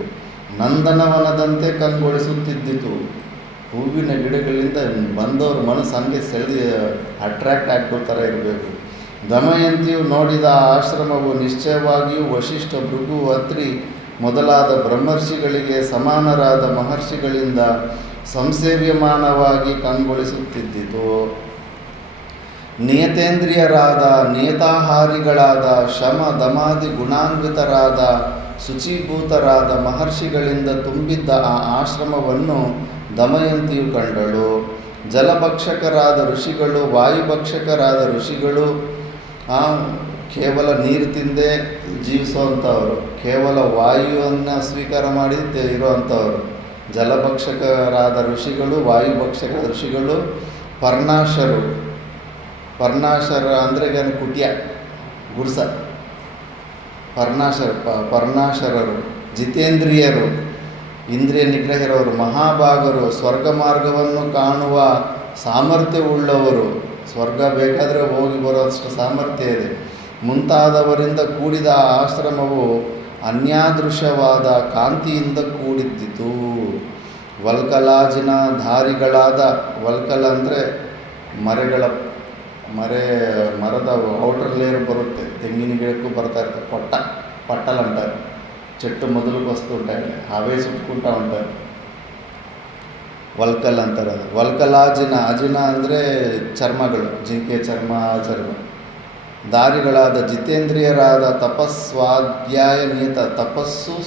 ನಂದನವನದಂತೆ ಕಂಗೊಳಿಸುತ್ತಿದ್ದಿತು. ಹೂವಿನ ಗಿಡಗಳಿಂದ ಬಂದವ್ರ ಮನಸ್ಸು ಹಂಗೆ ಅಟ್ರ್ಯಾಕ್ಟ್ ಆಗ್ಬಿಡ್ತಾರೆ ಇರಬೇಕು. ದಮಯಂತಿಯು ನೋಡಿದ ಆಶ್ರಮವು ನಿಶ್ಚಯವಾಗಿಯೂ ವಶಿಷ್ಠ, ಭೃಗು, ಅತ್ರಿ ಮೊದಲಾದ ಬ್ರಹ್ಮರ್ಷಿಗಳಿಗೆ ಸಮಾನರಾದ ಮಹರ್ಷಿಗಳಿಂದ ಸಂಸೇವ್ಯಮಾನವಾಗಿ ಕಂಗೊಳಿಸುತ್ತಿದ್ದಿತು. ನಿಯತೇಂದ್ರಿಯರಾದ, ನಿಯತಾಹಾರಿಗಳಾದ, ಶಮ ದಮಾದಿ ಗುಣಾನ್ವಿತರಾದ, ಶುಚೀಭೂತರಾದ ಮಹರ್ಷಿಗಳಿಂದ ತುಂಬಿದ್ದ ಆ ಆಶ್ರಮವನ್ನು ದಮಯಂತಿಯು ಕಂಡಳು. ಜಲಭಕ್ಷಕರಾದ ಋಷಿಗಳು, ವಾಯುಭಕ್ಷಕರಾದ ಋಷಿಗಳು, ಕೇವಲ ನೀರು ತಿಂದೇ ಜೀವಿಸುವಂಥವರು, ಕೇವಲ ವಾಯುವನ್ನು ಸ್ವೀಕಾರ ಮಾಡಿ ಇರುವಂಥವರು ಜಲಭಕ್ಷಕರಾದ ಋಷಿಗಳು, ವಾಯುಭಕ್ಷಕರಾದ ಋಷಿಗಳು, ಪರ್ಣಾಶರು ಅಂದರೆ ಕುಟಿಯ ಗುಡ್ಸ, ಪರ್ಣಾಶರರು, ಜಿತೇಂದ್ರಿಯರು, ಇಂದ್ರಿಯ ನಿಗ್ರಹರವರು, ಮಹಾಭಾಗರು, ಸ್ವರ್ಗ ಮಾರ್ಗವನ್ನು ಕಾಣುವ ಸಾಮರ್ಥ್ಯವುಳ್ಳವರು, ಸ್ವರ್ಗ ಬೇಕಾದರೆ ಹೋಗಿ ಬರೋಷ್ಟು ಸಾಮರ್ಥ್ಯ ಇದೆ, ಮುಂತಾದವರಿಂದ ಕೂಡಿದ ಆಶ್ರಮವು ಅನ್ಯಾದೃಶವಾದ ಕಾಂತಿಯಿಂದ ಕೂಡಿದ್ದಿತು. ವಲ್ಕಲಾಜಿನ ಧಾರಿಗಳಾದ, ವಲ್ಕಲ ಅಂದರೆ ಮರದ ಔಟರ್ ಲೇಯರ್ ಬರುತ್ತೆ, ತೆಂಗಿನ ಗಿಡಕ್ಕೂ ಬರ್ತಾ ಇರ್ತದೆ, ಪಟ್ಟಲ್ ಅಂತಾರೆ, చెట్టు మొదలుకు వస్తుంటాయి, అవే చుట్టుకుంటూ ఉంటారు, ವಲ್ಕಲ್ ಅಂತಾರೆ. ವಲ್ಕಲಾಜಿನ, ಅಜಿನ ಅಂದರೆ ಚರ್ಮಗಳು, ಜಿಂಕೆ ಚರ್ಮ, ದಾರಿಗಳಾದ ಜಿತೇಂದ್ರಿಯರಾದ, ತಪಸ್ಸು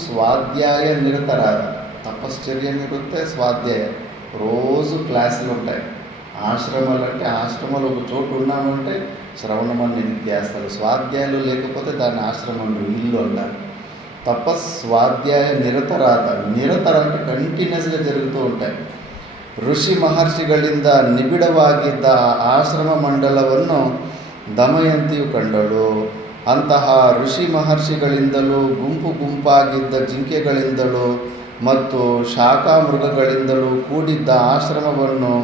ಸ್ವಾಧ್ಯಾಯ ನಿರತರಾದ, తపశ్చర్యనిರುತ್ತೆ, స్వాధ్యాయ రోజు క్లాసులు ఉంటాయి. ఆశ్రమాలు అంటే ఆశ్రమాలు ఒక చోటు ఉన్నామంటే శ్రవణం అనేది చేస్తారు. స్వాధ్యాయాలు లేకపోతే దాన్ని ఆశ్రమంలో ఇల్లు అంటారు. తపస్వాధ్యాయ నిరతరాద, నిరತರ అంటే ಕಂಟಿನ್ಯೂಸ್గా ಜరుగుతూ ఉంటాయి. ಋಷಿ ಮಹರ್ಷಿಗಳಿಂದ ನಿಬಿಡವಾಗಿದ್ದ ಆಶ್ರಮ ಮಂಡಲವನ್ನು ದಮಯಂತಿಯು ಕಂಡಳು. ಅಂತಹ ಋಷಿ ಮಹರ್ಷಿಗಳಿಂದಲೂ ಗುಂಪು ಗುಂಪಾಗಿದ್ದ ಜಿಂಕೆಗಳಿಂದಲೂ ಮತ್ತು ಶಾಖಾ ಮೃಗಗಳಿಂದಲೂ ಕೂಡಿದ್ದ ಆಶ್ರಮವನ್ನು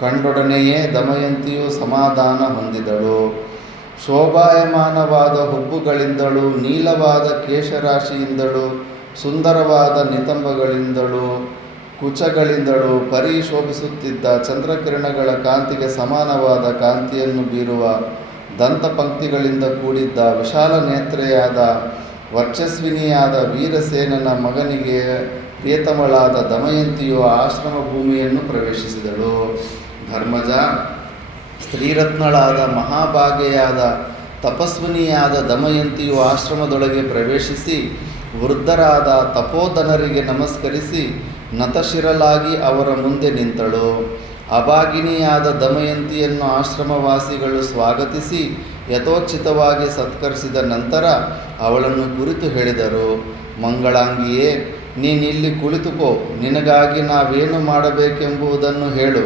ಕಂಡೊಡನೆಯೇ ದಮಯಂತಿಯು ಸಮಾಧಾನ ಹೊಂದಿದಳು. ಶೋಭಾಯಮಾನವಾದ ಹುಬ್ಬುಗಳಿಂದಲೂ ನೀಲವಾದ ಕೇಶರಾಶಿಯಿಂದಲೂ ಸುಂದರವಾದ ನಿತಂಬಗಳಿಂದಲೂ ಕುಚಗಳಿಂದಲೂ ಪರಿಶೋಭಿಸುತ್ತಿದ್ದ ಚಂದ್ರಕಿರಣಗಳ ಕಾಂತಿಗೆ ಸಮಾನವಾದ ಕಾಂತಿಯನ್ನು ಬೀರುವ ದಂತಪಂಕ್ತಿಗಳಿಂದ ಕೂಡಿದ್ದ ವಿಶಾಲ ನೇತ್ರೆಯಾದ ವರ್ಚಸ್ವಿನಿಯಾದ ವೀರಸೇನನ ಮಗನಿಗೆ ಪ್ರಿಯತಮಳಾದ ದಮಯಂತಿಯು ಆಶ್ರಮ ಭೂಮಿಯನ್ನು ಪ್ರವೇಶಿಸಿದಳು. ಧರ್ಮಜ, ಸ್ತ್ರೀರತ್ನಳಾದ ಮಹಾಭಾಗ್ಯೆಯಾದ ತಪಸ್ವಿನಿಯಾದ ದಮಯಂತಿಯು ಆಶ್ರಮದೊಳಗೆ ಪ್ರವೇಶಿಸಿ ವೃದ್ಧರಾದ ತಪೋಧನರಿಗೆ ನಮಸ್ಕರಿಸಿ ನತಶಿರಲಾಗಿ ಅವರ ಮುಂದೆ ನಿಂತಳು. ಅಭಾಗಿನಿಯಾದ ದಮಯಂತಿಯನ್ನು ಆಶ್ರಮವಾಸಿಗಳು ಸ್ವಾಗತಿಸಿ ಯಥೋಚಿತವಾಗಿ ಸತ್ಕರಿಸಿದ ನಂತರ ಅವಳನ್ನು ಕುರಿತು ಹೇಳಿದರು. ಮಂಗಳಾಂಗಿಯೇ, ನೀನಿಲ್ಲಿ ಕುಳಿತುಕೋ, ನಿನಗಾಗಿ ನಾವೇನು ಮಾಡಬೇಕೆಂಬುದನ್ನು ಹೇಳು.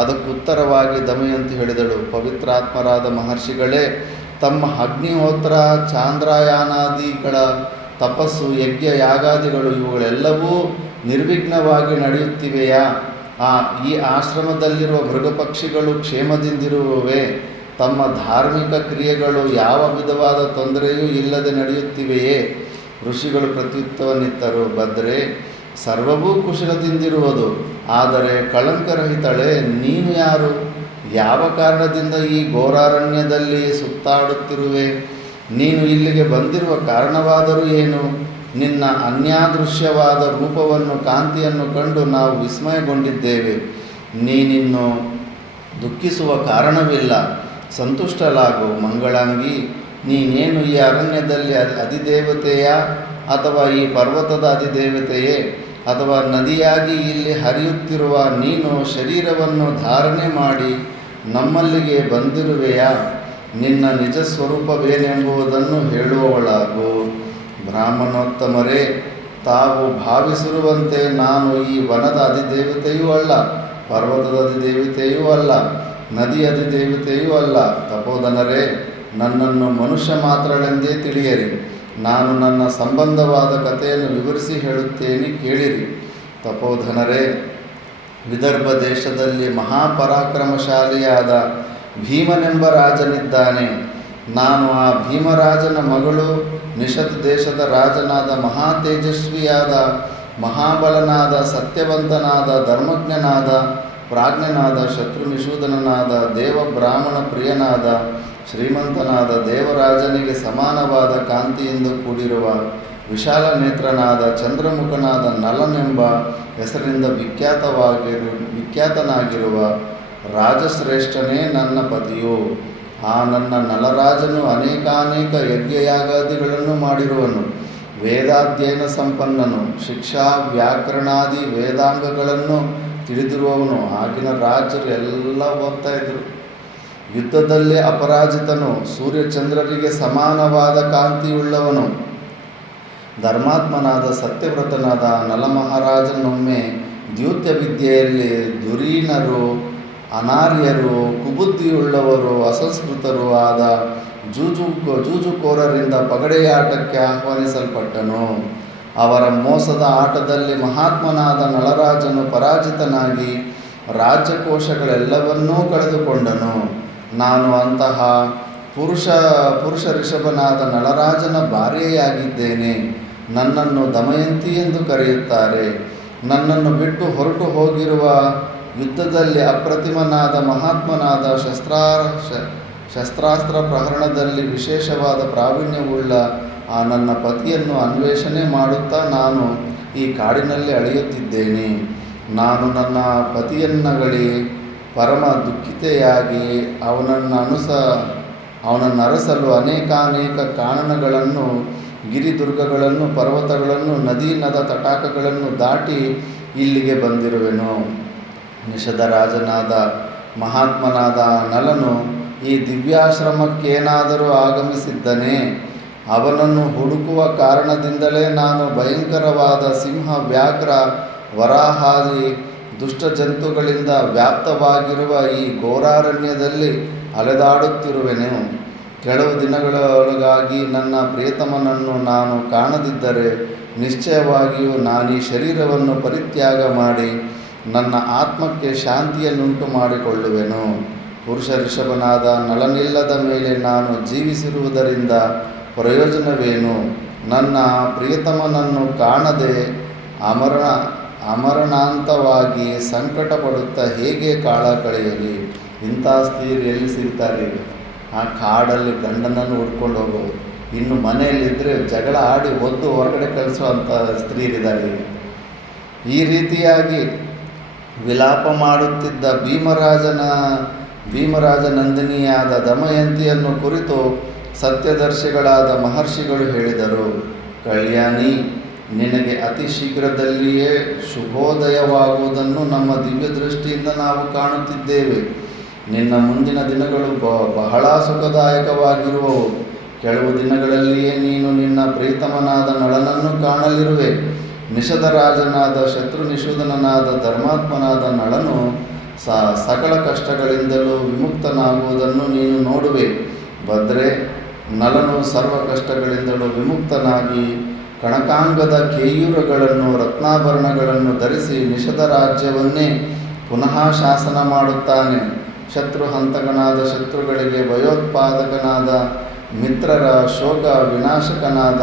ಅದಕ್ಕುತ್ತರವಾಗಿ ದಮಯಂತಿ ಹೇಳಿದಳು, ಪವಿತ್ರಾತ್ಮರಾದ ಮಹರ್ಷಿಗಳೇ, ತಮ್ಮ ಅಗ್ನಿಹೋತ್ರ ಚಾಂದ್ರಯಾನಾದಿಗಳ ತಪಸ್ಸು, ಯಜ್ಞ, ಯಾಗಾದಿಗಳು ಇವುಗಳೆಲ್ಲವೂ ನಿರ್ವಿಘ್ನವಾಗಿ ನಡೆಯುತ್ತಿವೆಯಾ? ಈ ಆಶ್ರಮದಲ್ಲಿರುವ ಮೃಗಪಕ್ಷಿಗಳು ಕ್ಷೇಮದಿಂದಿರುವವೇ? ತಮ್ಮ ಧಾರ್ಮಿಕ ಕ್ರಿಯೆಗಳು ಯಾವ ವಿಧವಾದ ತೊಂದರೆಯೂ ಇಲ್ಲದೆ ನಡೆಯುತ್ತಿವೆಯೇ? ಋಷಿಗಳು ಪ್ರತ್ಯುತ್ತರವನ್ನಿತ್ತರು, ಭದ್ರೇ, ಸರ್ವವೂ ಕುಶಲದಿಂದಿರುವುದು. ಆದರೆ ಕಳಂಕರಹಿತಳೆ, ನೀನು ಯಾರು? ಯಾವ ಕಾರಣದಿಂದ ಈ ಘೋರಾರಣ್ಯದಲ್ಲಿ ಸುತ್ತಾಡುತ್ತಿರುವೆ? ನೀನು ಇಲ್ಲಿಗೆ ಬಂದಿರುವ ಕಾರಣವಾದರೂ ಏನು? ನಿನ್ನ ಅನ್ಯಾದೃಶ್ಯವಾದ ರೂಪವನ್ನು, ಕಾಂತಿಯನ್ನು ಕಂಡು ನಾವು ವಿಸ್ಮಯಗೊಂಡಿದ್ದೇವೆ. ನೀನಿನ್ನು ದುಃಖಿಸುವ ಕಾರಣವಿಲ್ಲ, ಸಂತುಷ್ಟಳಾಗು. ಮಂಗಳಾಂಗಿ, ನೀನೇನು ಈ ಅರಣ್ಯದಲ್ಲಿ ಅಧಿದೇವತೆಯ, ಅಥವಾ ಈ ಪರ್ವತದ ಅಧಿದೇವತೆಯೇ, ಅಥವಾ ನದಿಯಾಗಿ ಇಲ್ಲಿ ಹರಿಯುತ್ತಿರುವ ನೀನು ಶರೀರವನ್ನು ಧಾರಣೆ ಮಾಡಿ ನಮ್ಮಲ್ಲಿಗೆ ಬಂದಿರುವೆಯಾ? ನಿನ್ನ ನಿಜ ಸ್ವರೂಪವೇನೆಂಬುದನ್ನು ಹೇಳುವವಳಾಗು. ಬ್ರಾಹ್ಮಣೋತ್ತಮರೇ, ತಾವು ಭಾವಿಸಿರುವಂತೆ ನಾನು ಈ ವನದ ಅಧಿದೇವತೆಯೂ ಅಲ್ಲ, ಪರ್ವತದ ಅಧಿದೇವತೆಯೂ ಅಲ್ಲ, ನದಿಯ ಅಧಿದೇವತೆಯೂ ಅಲ್ಲ. ತಪೋಧನರೇ, ನನ್ನನ್ನು ಮನುಷ್ಯ ಮಾತ್ರಳೆಂದೇ ತಿಳಿಯಿರಿ. ನಾನು ನನ್ನ ಸಂಬಂಧವಾದ ಕಥೆಯನ್ನು ವಿವರಿಸಿ ಹೇಳುತ್ತೇನೆ, ಕೇಳಿರಿ. ತಪೋಧನರೇ, ವಿದರ್ಭ ದೇಶದಲ್ಲಿ ಮಹಾಪರಾಕ್ರಮಶಾಲಿಯಾದ ಭೀಮನೆಂಬ ರಾಜನಿದ್ದಾನೆ. ನಾನು ಆ ಭೀಮರಾಜನ ಮಗಳು ನಿಷತ್ ದೇಶದ ರಾಜನಾದ ಮಹಾ ತೇಜಸ್ವಿಯಾದ, ಮಹಾಬಲನಾದ, ಸತ್ಯವಂತನಾದ, ಧರ್ಮಜ್ಞನಾದ, ಪ್ರಾಜ್ಞನಾದ, ಶತ್ರುನಿಷೂದನನಾದ, ದೇವ ಬ್ರಾಹ್ಮಣ ಪ್ರಿಯನಾದ, ಶ್ರೀಮಂತನಾದ, ದೇವರಾಜನಿಗೆ ಸಮಾನವಾದ ಕಾಂತಿಯಿಂದ ಕೂಡಿರುವ ವಿಶಾಲ ನೇತ್ರನಾದ, ಚಂದ್ರಮುಖನಾದ ನಲನೆಂಬ ಹೆಸರಿಂದ ವಿಖ್ಯಾತನಾಗಿರುವ ರಾಜಶ್ರೇಷ್ಠನೇ ನನ್ನ ಪತಿಯು. ಆ ನನ್ನ ನಲರಾಜನು ಅನೇಕಾನೇಕ ಯಜ್ಞಯಾಗಾದಿಗಳನ್ನು ಮಾಡಿರುವನು. ವೇದಾಧ್ಯಯನ ಸಂಪನ್ನನು, ಶಿಕ್ಷಾ ವ್ಯಾಕರಣಾದಿ ವೇದಾಂಗಗಳನ್ನು ತಿಳಿದಿರುವವನು. ಆಗಿನ ರಾಜರು ಎಲ್ಲ ಓದ್ತಾ ಇದ್ರು. ಯುದ್ಧದಲ್ಲಿ ಅಪರಾಜಿತನು, ಸೂರ್ಯಚಂದ್ರರಿಗೆ ಸಮಾನವಾದ ಕಾಂತಿಯುಳ್ಳವನು, ಧರ್ಮಾತ್ಮನಾದ, ಸತ್ಯವ್ರತನಾದ ನಲಮಹಾರಾಜನೊಮ್ಮೆ ದ್ಯೂತ್ಯ ವಿದ್ಯೆಯಲ್ಲಿ ಧುರೀಣರು, ಅನಾರ್ಯರು, ಕುಬುದ್ಧಿಯುಳ್ಳವರು, ಅಸಂಸ್ಕೃತರು ಆದ ಜೂಜುಕೋರರಿಂದ ಪಗಡೆಯಾಟಕ್ಕೆ ಆಹ್ವಾನಿಸಲ್ಪಟ್ಟನು. ಅವರ ಮೋಸದ ಆಟದಲ್ಲಿ ಮಹಾತ್ಮನಾದ ನಳರಾಜನು ಪರಾಜಿತನಾಗಿ ರಾಜ್ಯಕೋಶಗಳೆಲ್ಲವನ್ನೂ ಕಳೆದುಕೊಂಡನು. ನಾನು ಅಂತಹ ಪುರುಷ ಋಷಭನಾದ ನಳರಾಜನ ಭಾರ್ಯೆಯಾಗಿದ್ದೇನೆ. ನನ್ನನ್ನು ದಮಯಂತಿ ಎಂದು ಕರೆಯುತ್ತಾರೆ. ನನ್ನನ್ನು ಬಿಟ್ಟು ಹೊರಟು ಹೋಗಿರುವ, ಯುದ್ಧದಲ್ಲಿ ಅಪ್ರತಿಮನಾದ, ಮಹಾತ್ಮನಾದ, ಶಸ್ತ್ರಾಸ್ತ್ರ ಪ್ರಹರಣದಲ್ಲಿ ವಿಶೇಷವಾದ ಪ್ರಾವೀಣ್ಯವುಳ್ಳ ಆ ನನ್ನ ಪತಿಯನ್ನು ಅನ್ವೇಷಣೆ ಮಾಡುತ್ತಾ ನಾನು ಈ ಕಾಡಿನಲ್ಲಿ ಅಳೆಯುತ್ತಿದ್ದೇನೆ. ನಾನು ನನ್ನ ಪತಿಯನ್ನಗಳಿ ಪರಮ ದುಃಖಿತೆಯಾಗಿ ಅವನನ್ನರಸಲು ಅನೇಕಾನೇಕ ಕಾನನಗಳನ್ನು, ಗಿರಿದುರ್ಗಗಳನ್ನು, ಪರ್ವತಗಳನ್ನು, ನದಿ ನದ ತಟಾಕಗಳನ್ನು ದಾಟಿ ಇಲ್ಲಿಗೆ ಬಂದಿರುವೆನು. ನಿಷಧ ರಾಜನಾದ ಮಹಾತ್ಮನಾದ ನಲನು ಈ ದಿವ್ಯಾಶ್ರಮಕ್ಕೇನಾದರೂ ಆಗಮಿಸಿದ್ದನೇ? ಅವನನ್ನು ಹುಡುಕುವ ಕಾರಣದಿಂದಲೇ ನಾನು ಭಯಂಕರವಾದ ಸಿಂಹ, ವ್ಯಾಘ್ರ, ವರಾಹಾದಿ ದುಷ್ಟ ಜಂತುಗಳಿಂದ ವ್ಯಾಪ್ತವಾಗಿರುವ ಈ ಘೋರಾರಣ್ಯದಲ್ಲಿ ಅಲೆದಾಡುತ್ತಿರುವೆನು. ಕೆಲವು ದಿನಗಳೊಳಗಾಗಿ ನನ್ನ ಪ್ರಿಯತಮನನ್ನು ನಾನು ಕಾಣದಿದ್ದರೆ ನಿಶ್ಚಯವಾಗಿಯೂ ನಾನೀ ಶರೀರವನ್ನು ಪರಿತ್ಯಾಗ ಮಾಡಿ ನನ್ನ ಆತ್ಮಕ್ಕೆ ಶಾಂತಿಯನ್ನುಂಟು ಮಾಡಿಕೊಳ್ಳುವೆನು. ಪುರುಷ ಋಷಭನಾದ ನಳನಿಲ್ಲದ ಮೇಲೆ ನಾನು ಜೀವಿಸಿರುವುದರಿಂದ ಪ್ರಯೋಜನವೇನು? ನನ್ನ ಪ್ರಿಯತಮನನ್ನು ಕಾಣದೆ ಅಮರಣಾಂತವಾಗಿ ಸಂಕಟ ಪಡುತ್ತಾ ಹೇಗೆ ಕಾಲ ಕಳೆಯಲಿ? ಇಂಥ ಸ್ತ್ರೀಯರು ಎಲ್ಲಿ ಸಿಗ್ತಾರೆ? ಆ ಕಾಡಲ್ಲಿ ಗಂಡನನ್ನು ಹುಡ್ಕೊಂಡು ಹೋಗೋರು, ಇನ್ನು ಮನೆಯಲ್ಲಿದ್ದರೆ ಜಗಳ ಆಡಿ ಒದ್ದು ಹೊರಗಡೆ ಕಳಿಸುವಂಥ ಸ್ತ್ರೀಯರಿದ್ದಾರೆ. ಈ ರೀತಿಯಾಗಿ ವಿಲಾಪ ಮಾಡುತ್ತಿದ್ದ ಭೀಮರಾಜ ನಂದಿನಿಯಾದ ದಮಯಂತಿಯನ್ನು ಕುರಿತು ಸತ್ಯದರ್ಶಿಗಳಾದ ಮಹರ್ಷಿಗಳು ಹೇಳಿದರು. ಕಲ್ಯಾಣಿ, ನಿನಗೆ ಅತಿ ಶೀಘ್ರದಲ್ಲಿಯೇ ಶುಭೋದಯವಾಗುವುದನ್ನು ನಮ್ಮ ದಿವ್ಯ ದೃಷ್ಟಿಯಿಂದ ನಾವು ಕಾಣುತ್ತಿದ್ದೇವೆ. ನಿನ್ನ ಮುಂದಿನ ದಿನಗಳು ಬಹಳ ಸುಖದಾಯಕವಾಗಿರುವವು. ಕೆಲವು ದಿನಗಳಲ್ಲಿಯೇ ನೀನು ನಿನ್ನ ಪ್ರೀತಮನಾದ ನಳನನ್ನು ಕಾಣಲಿರುವೆ. ನಿಷಧ ರಾಜನಾದ, ಶತ್ರುನಿಷೂದನನಾದ, ಧರ್ಮಾತ್ಮನಾದ ನಳನು ಸಕಲ ಕಷ್ಟಗಳಿಂದಲೂ ವಿಮುಕ್ತನಾಗುವುದನ್ನು ನೀನು ನೋಡುವೆ. ಭದ್ರೆ, ನಳನು ಸರ್ವ ಕಷ್ಟಗಳಿಂದಲೂ ವಿಮುಕ್ತನಾಗಿ ಕಣಕಾಂಗದ ಕೇಯೂರಗಳನ್ನು, ರತ್ನಾಭರಣಗಳನ್ನು ಧರಿಸಿ ನಿಷಧ ರಾಜ್ಯವನ್ನೇ ಪುನಃ ಶಾಸನ ಮಾಡುತ್ತಾನೆ. ಶತ್ರುಹಂತಕನಾದ, ಶತ್ರುಗಳಿಗೆ ಭಯೋತ್ಪಾದಕನಾದ, ಮಿತ್ರರ ಶೋಕ ವಿನಾಶಕನಾದ,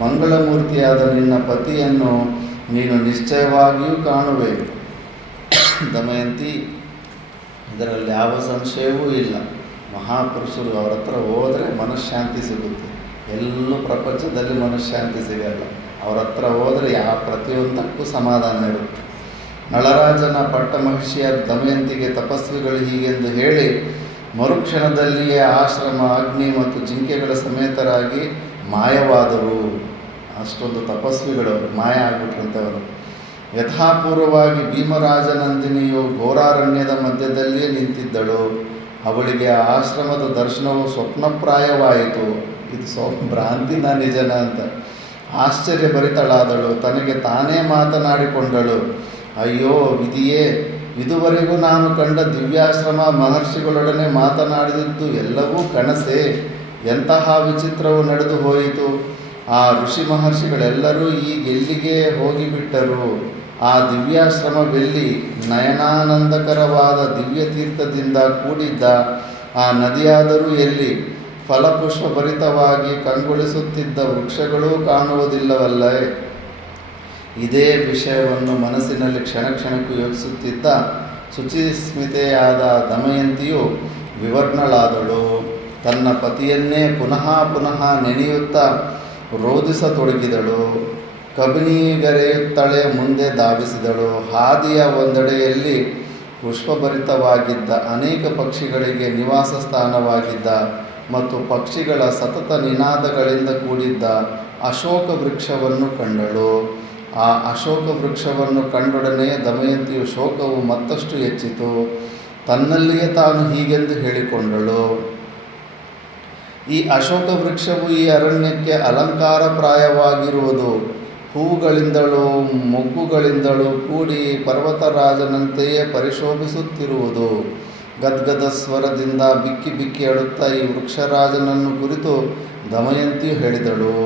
ಮಂಗಳಮೂರ್ತಿಯಾದ ನಿನ್ನ ಪತಿಯನ್ನು ನೀನು ನಿಶ್ಚಯವಾಗಿಯೂ ಕಾಣುವೆ. ದಮಯಂತಿ, ಇದರಲ್ಲಿ ಯಾವ ಸಂಶಯವೂ ಇಲ್ಲ. ಮಹಾಪುರುಷರು ಅವರ ಹತ್ರ ಹೋದರೆ ಮನಃಶಾಂತಿ ಸಿಗುತ್ತೆ. ಎಲ್ಲೂ ಪ್ರಪಂಚದಲ್ಲಿ ಮನಃಶಾಂತಿ ಸಿಗಲ್ಲ. ಅವರ ಹತ್ರ ಹೋದರೆ ಯಾವ ಪ್ರತಿಯೊಂದಕ್ಕೂ ಸಮಾಧಾನ ಇರುತ್ತೆ. ನಳರಾಜನ ಪಟ್ಟ ಮಹಿಷಿಯ ದಮಯಂತಿಗೆ ತಪಸ್ವಿಗಳು ಹೀಗೆಂದು ಹೇಳಿ ಮರುಕ್ಷಣದಲ್ಲಿಯೇ ಆಶ್ರಮ, ಅಗ್ನಿ ಮತ್ತು ಜಿಂಕೆಗಳ ಸಮೇತರಾಗಿ ಮಾಯವಾದವು. ಅಷ್ಟೊಂದು ತಪಸ್ವಿಗಳು ಮಾಯ ಆಗಿಬಿಟ್ರಂಥವರು. ಯಥಾಪೂರ್ವವಾಗಿ ಭೀಮರಾಜನಂದಿನಿಯು ಘೋರಾರಣ್ಯದ ಮಧ್ಯದಲ್ಲಿಯೇ ನಿಂತಿದ್ದಳು. ಅವಳಿಗೆ ಆ ಆಶ್ರಮದ ದರ್ಶನವು ಸ್ವಪ್ನಪ್ರಾಯವಾಯಿತು. ಇದು ಭ್ರಾಂತಿನ ನಿಜನ ಅಂತ. ಆಶ್ಚರ್ಯಭರಿತಳಾದಳು. ತನಗೆ ತಾನೇ ಮಾತನಾಡಿಕೊಂಡಳು, ಅಯ್ಯೋ ವಿಧಿಯೇ, ಇದುವರೆಗೂ ನಾನು ಕಂಡ ದಿವ್ಯಾಶ್ರಮ ಮಹರ್ಷಿಗಳೊಡನೆ ಮಾತನಾಡಿದ್ದು ಎಲ್ಲವೂ ಕನಸೇ. ಎಂತಹ ವಿಚಿತ್ರವು ನಡೆದು ಹೋಯಿತು. ಆ ಋಷಿ ಮಹರ್ಷಿಗಳೆಲ್ಲರೂ ಈಗೆಲ್ಲಿಗೆ ಹೋಗಿಬಿಟ್ಟರು? ಆ ದಿವ್ಯಾಶ್ರಮವೆಲ್ಲಿ? ನಯನಾನಂದಕರವಾದ ದಿವ್ಯತೀರ್ಥದಿಂದ ಕೂಡಿದ್ದ ಆ ನದಿಯಾದರೂ ಎಲ್ಲಿ? ಫಲಪುಷ್ಪಭರಿತವಾಗಿ ಕಂಗೊಳಿಸುತ್ತಿದ್ದ ವೃಕ್ಷಗಳೂ ಕಾಣುವುದಿಲ್ಲವಲ್ಲೇ? ಇದೇ ವಿಷಯವನ್ನು ಮನಸ್ಸಿನಲ್ಲಿ ಕ್ಷಣ ಕ್ಷಣಕ್ಕೂ ಯೋಚಿಸುತ್ತಿದ್ದ ಶುಚಿಸ್ಮಿತೆಯಾದ ದಮಯಂತಿಯು ವಿವರ್ಣಳಾದಳು. ತನ್ನ ಪತಿಯನ್ನೇ ಪುನಃ ಪುನಃ ನೆನೆಯುತ್ತಾ ರೋಧಿಸತೊಡಗಿದಳು. ಕಬಿನಿಗರೆಯುತ್ತಲೇ ಮುಂದೆ ಧಾವಿಸಿದಳು. ಹಾದಿಯ ಒಂದೆಡೆಯಲ್ಲಿ ಪುಷ್ಪಭರಿತವಾಗಿದ್ದ, ಅನೇಕ ಪಕ್ಷಿಗಳಿಗೆ ನಿವಾಸ ಸ್ಥಾನವಾಗಿದ್ದ ಮತ್ತು ಪಕ್ಷಿಗಳ ಸತತ ನಿನಾದಗಳಿಂದ ಕೂಡಿದ್ದ ಅಶೋಕ ವೃಕ್ಷವನ್ನು ಕಂಡಳು. ಆ ಅಶೋಕ ವೃಕ್ಷವನ್ನು ಕಂಡೊಡನೆ ದಮಯಂತಿಯ ಶೋಕವು ಮತ್ತಷ್ಟು ಹೆಚ್ಚಿತು. ತನ್ನಲ್ಲಿಯೇ ತಾನು ಹೀಗೆಂದು ಹೇಳಿಕೊಂಡಳು, ಈ ಅಶೋಕ ವೃಕ್ಷವು ಈ ಅರಣ್ಯಕ್ಕೆ ಅಲಂಕಾರಪ್ರಾಯವಾಗಿರುವುದು. ಹೂವುಗಳಿಂದಲೂ ಮೊಗ್ಗುಗಳಿಂದಲೂ ಕೂಡಿ ಪರ್ವತರಾಜನಂತೆಯೇ ಪರಿಶೋಭಿಸುತ್ತಿರುವುದು. ಗದ್ಗದ ಸ್ವರದಿಂದ ಬಿಕ್ಕಿ ಬಿಕ್ಕಿ ಅಳುತ್ತಾ ಈ ವೃಕ್ಷರಾಜನನ್ನು ಕುರಿತು ದಮಯಂತಿಯು ಹೇಳಿದಳು,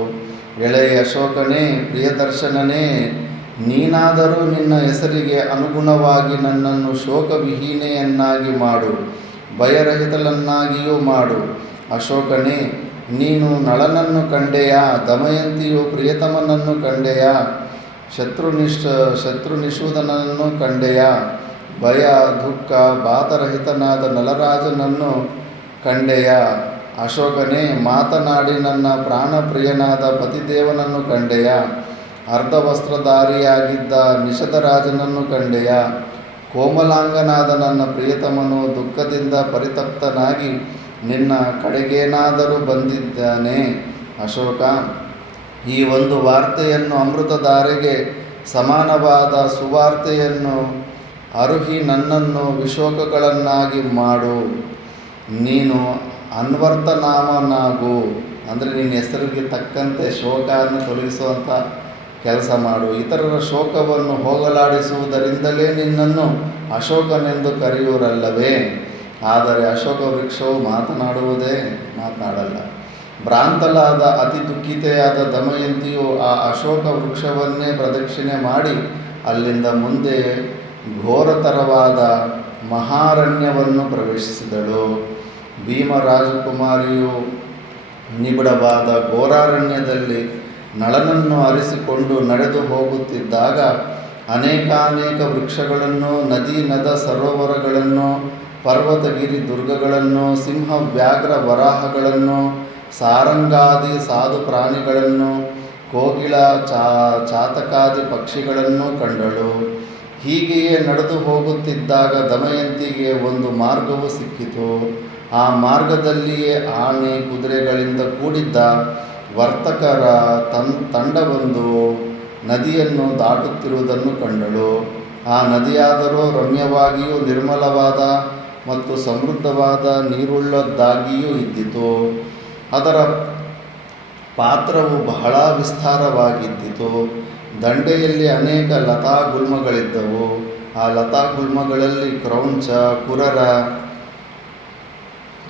ಎಳೆಯ ಅಶೋಕನೇ, ಪ್ರಿಯದರ್ಶನನೇ, ನೀನಾದರೂ ನಿನ್ನ ಹೆಸರಿಗೆ ಅನುಗುಣವಾಗಿ ನನ್ನನ್ನು ಶೋಕವಿಹೀನೆಯನ್ನಾಗಿ ಮಾಡು, ಭಯರಹಿತಳನ್ನಾಗಿಯೂ ಮಾಡು. ಅಶೋಕನೇ, ನೀನು ನಳನನ್ನು ಕಂಡೆಯಾ? ದಮಯಂತಿಯು ಪ್ರಿಯತಮನನ್ನು ಕಂಡೆಯಾ? ಶತ್ರುನಿಷೂದನನ್ನು ಕಂಡೆಯಾ? ಭಯ ದುಃಖ ಬಾಧರಹಿತನಾದ ನಳರಾಜನನ್ನು ಕಂಡೆಯಾ? ಅಶೋಕನೇ, ಮಾತನಾಡಿ ನನ್ನ ಪ್ರಾಣಪ್ರಿಯನಾದ ಪತಿದೇವನನ್ನು ಕಂಡೆಯಾ? ಅರ್ಧವಸ್ತ್ರಧಾರಿಯಾಗಿದ್ದ ನಿಷಧರಾಜನನ್ನು ಕಂಡೆಯಾ? ಕೋಮಲಾಂಗನಾದ ನನ್ನ ಪ್ರಿಯತಮನು ದುಃಖದಿಂದ ಪರಿತಪ್ತನಾಗಿ ನಿನ್ನ ಕಡೆಗೇನಾದರೂ ಬಂದಿದ್ದಾನೆ? ಅಶೋಕ, ಈ ಒಂದು ವಾರ್ತೆಯನ್ನು, ಅಮೃತಧಾರೆಗೆ ಸಮಾನವಾದ ಸುವಾರ್ತೆಯನ್ನು ಅರುಹಿ ನನ್ನನ್ನು ವಿಶೋಕಗಳನ್ನಾಗಿ ಮಾಡು. ನೀನು ಅನ್ವರ್ತನಾಮನಾಗು, ಅಂದರೆ ನಿನ್ನ ಹೆಸರಿಗೆ ತಕ್ಕಂತೆ ಶೋಕವನ್ನು ತೊಲಗಿಸುವಂಥ ಕೆಲಸ ಮಾಡು. ಇತರರ ಶೋಕವನ್ನು ಹೋಗಲಾಡಿಸುವುದರಿಂದಲೇ ನಿನ್ನನ್ನು ಅಶೋಕನೆಂದು ಕರೆಯುವರಲ್ಲವೇ? ಆದರೆ ಅಶೋಕ ವೃಕ್ಷವು ಮಾತನಾಡಲ್ಲ. ಭ್ರಾಂತಲಾದ ಅತಿ ದುಃಖಿತೆಯಾದ ದಮಯಂತಿಯು ಆ ಅಶೋಕ ವೃಕ್ಷವನ್ನೇ ಪ್ರದಕ್ಷಿಣೆ ಮಾಡಿ ಅಲ್ಲಿಂದ ಮುಂದೆ ಘೋರತರವಾದ ಮಹಾರಣ್ಯವನ್ನು ಪ್ರವೇಶಿಸಿದಳು. ಭೀಮ ರಾಜಕುಮಾರಿಯು ನಿಬಿಡವಾದ ಘೋರಾರಣ್ಯದಲ್ಲಿ ನಳನನ್ನು ಅರಿಸಿಕೊಂಡು ನಡೆದು ಹೋಗುತ್ತಿದ್ದಾಗ ಅನೇಕಾನೇಕ ವೃಕ್ಷಗಳನ್ನು, ನದಿ ನದ ಸರೋವರಗಳನ್ನು, ಪರ್ವತಗಿರಿ ದುರ್ಗಗಳನ್ನು, ಸಿಂಹ ವ್ಯಾಘ್ರ ವರಾಹಗಳನ್ನು, ಸಾರಂಗಾದಿ ಸಾಧು ಪ್ರಾಣಿಗಳನ್ನು, ಕೋಗಿಲ ಚಾತಕಾದಿ ಪಕ್ಷಿಗಳನ್ನು ಕಂಡಳು. ಹೀಗೆಯೇ ನಡೆದು ಹೋಗುತ್ತಿದ್ದಾಗ ದಮಯಂತಿಗೆ ಒಂದು ಮಾರ್ಗವು ಸಿಕ್ಕಿತು. ಆ ಮಾರ್ಗದಲ್ಲಿಯೇ ಆನೆ ಕುದುರೆಗಳಿಂದ ಕೂಡಿದ್ದ ವರ್ತಕರ ತಂಡವೊಂದು ನದಿಯನ್ನು ದಾಟುತ್ತಿರುವುದನ್ನು ಕಂಡಳು. ಆ ನದಿಯಾದರೂ ರಮ್ಯವಾಗಿಯೂ ನಿರ್ಮಲವಾದ ಮತ್ತು ಸಮೃದ್ಧವಾದ ನೀರುಳ್ಳದ್ದಾಗಿಯೂ ಇದ್ದಿತು. ಅದರ ಪಾತ್ರವು ಬಹಳ ವಿಸ್ತಾರವಾಗಿದ್ದಿತು. ದಂಡೆಯಲ್ಲಿ ಅನೇಕ ಲತಾಗುಲ್ಮಗಳಿದ್ದವು. ಆ ಲತಾಗುಲ್ಮಗಳಲ್ಲಿ ಕ್ರೌಂಚ, ಕುರರ,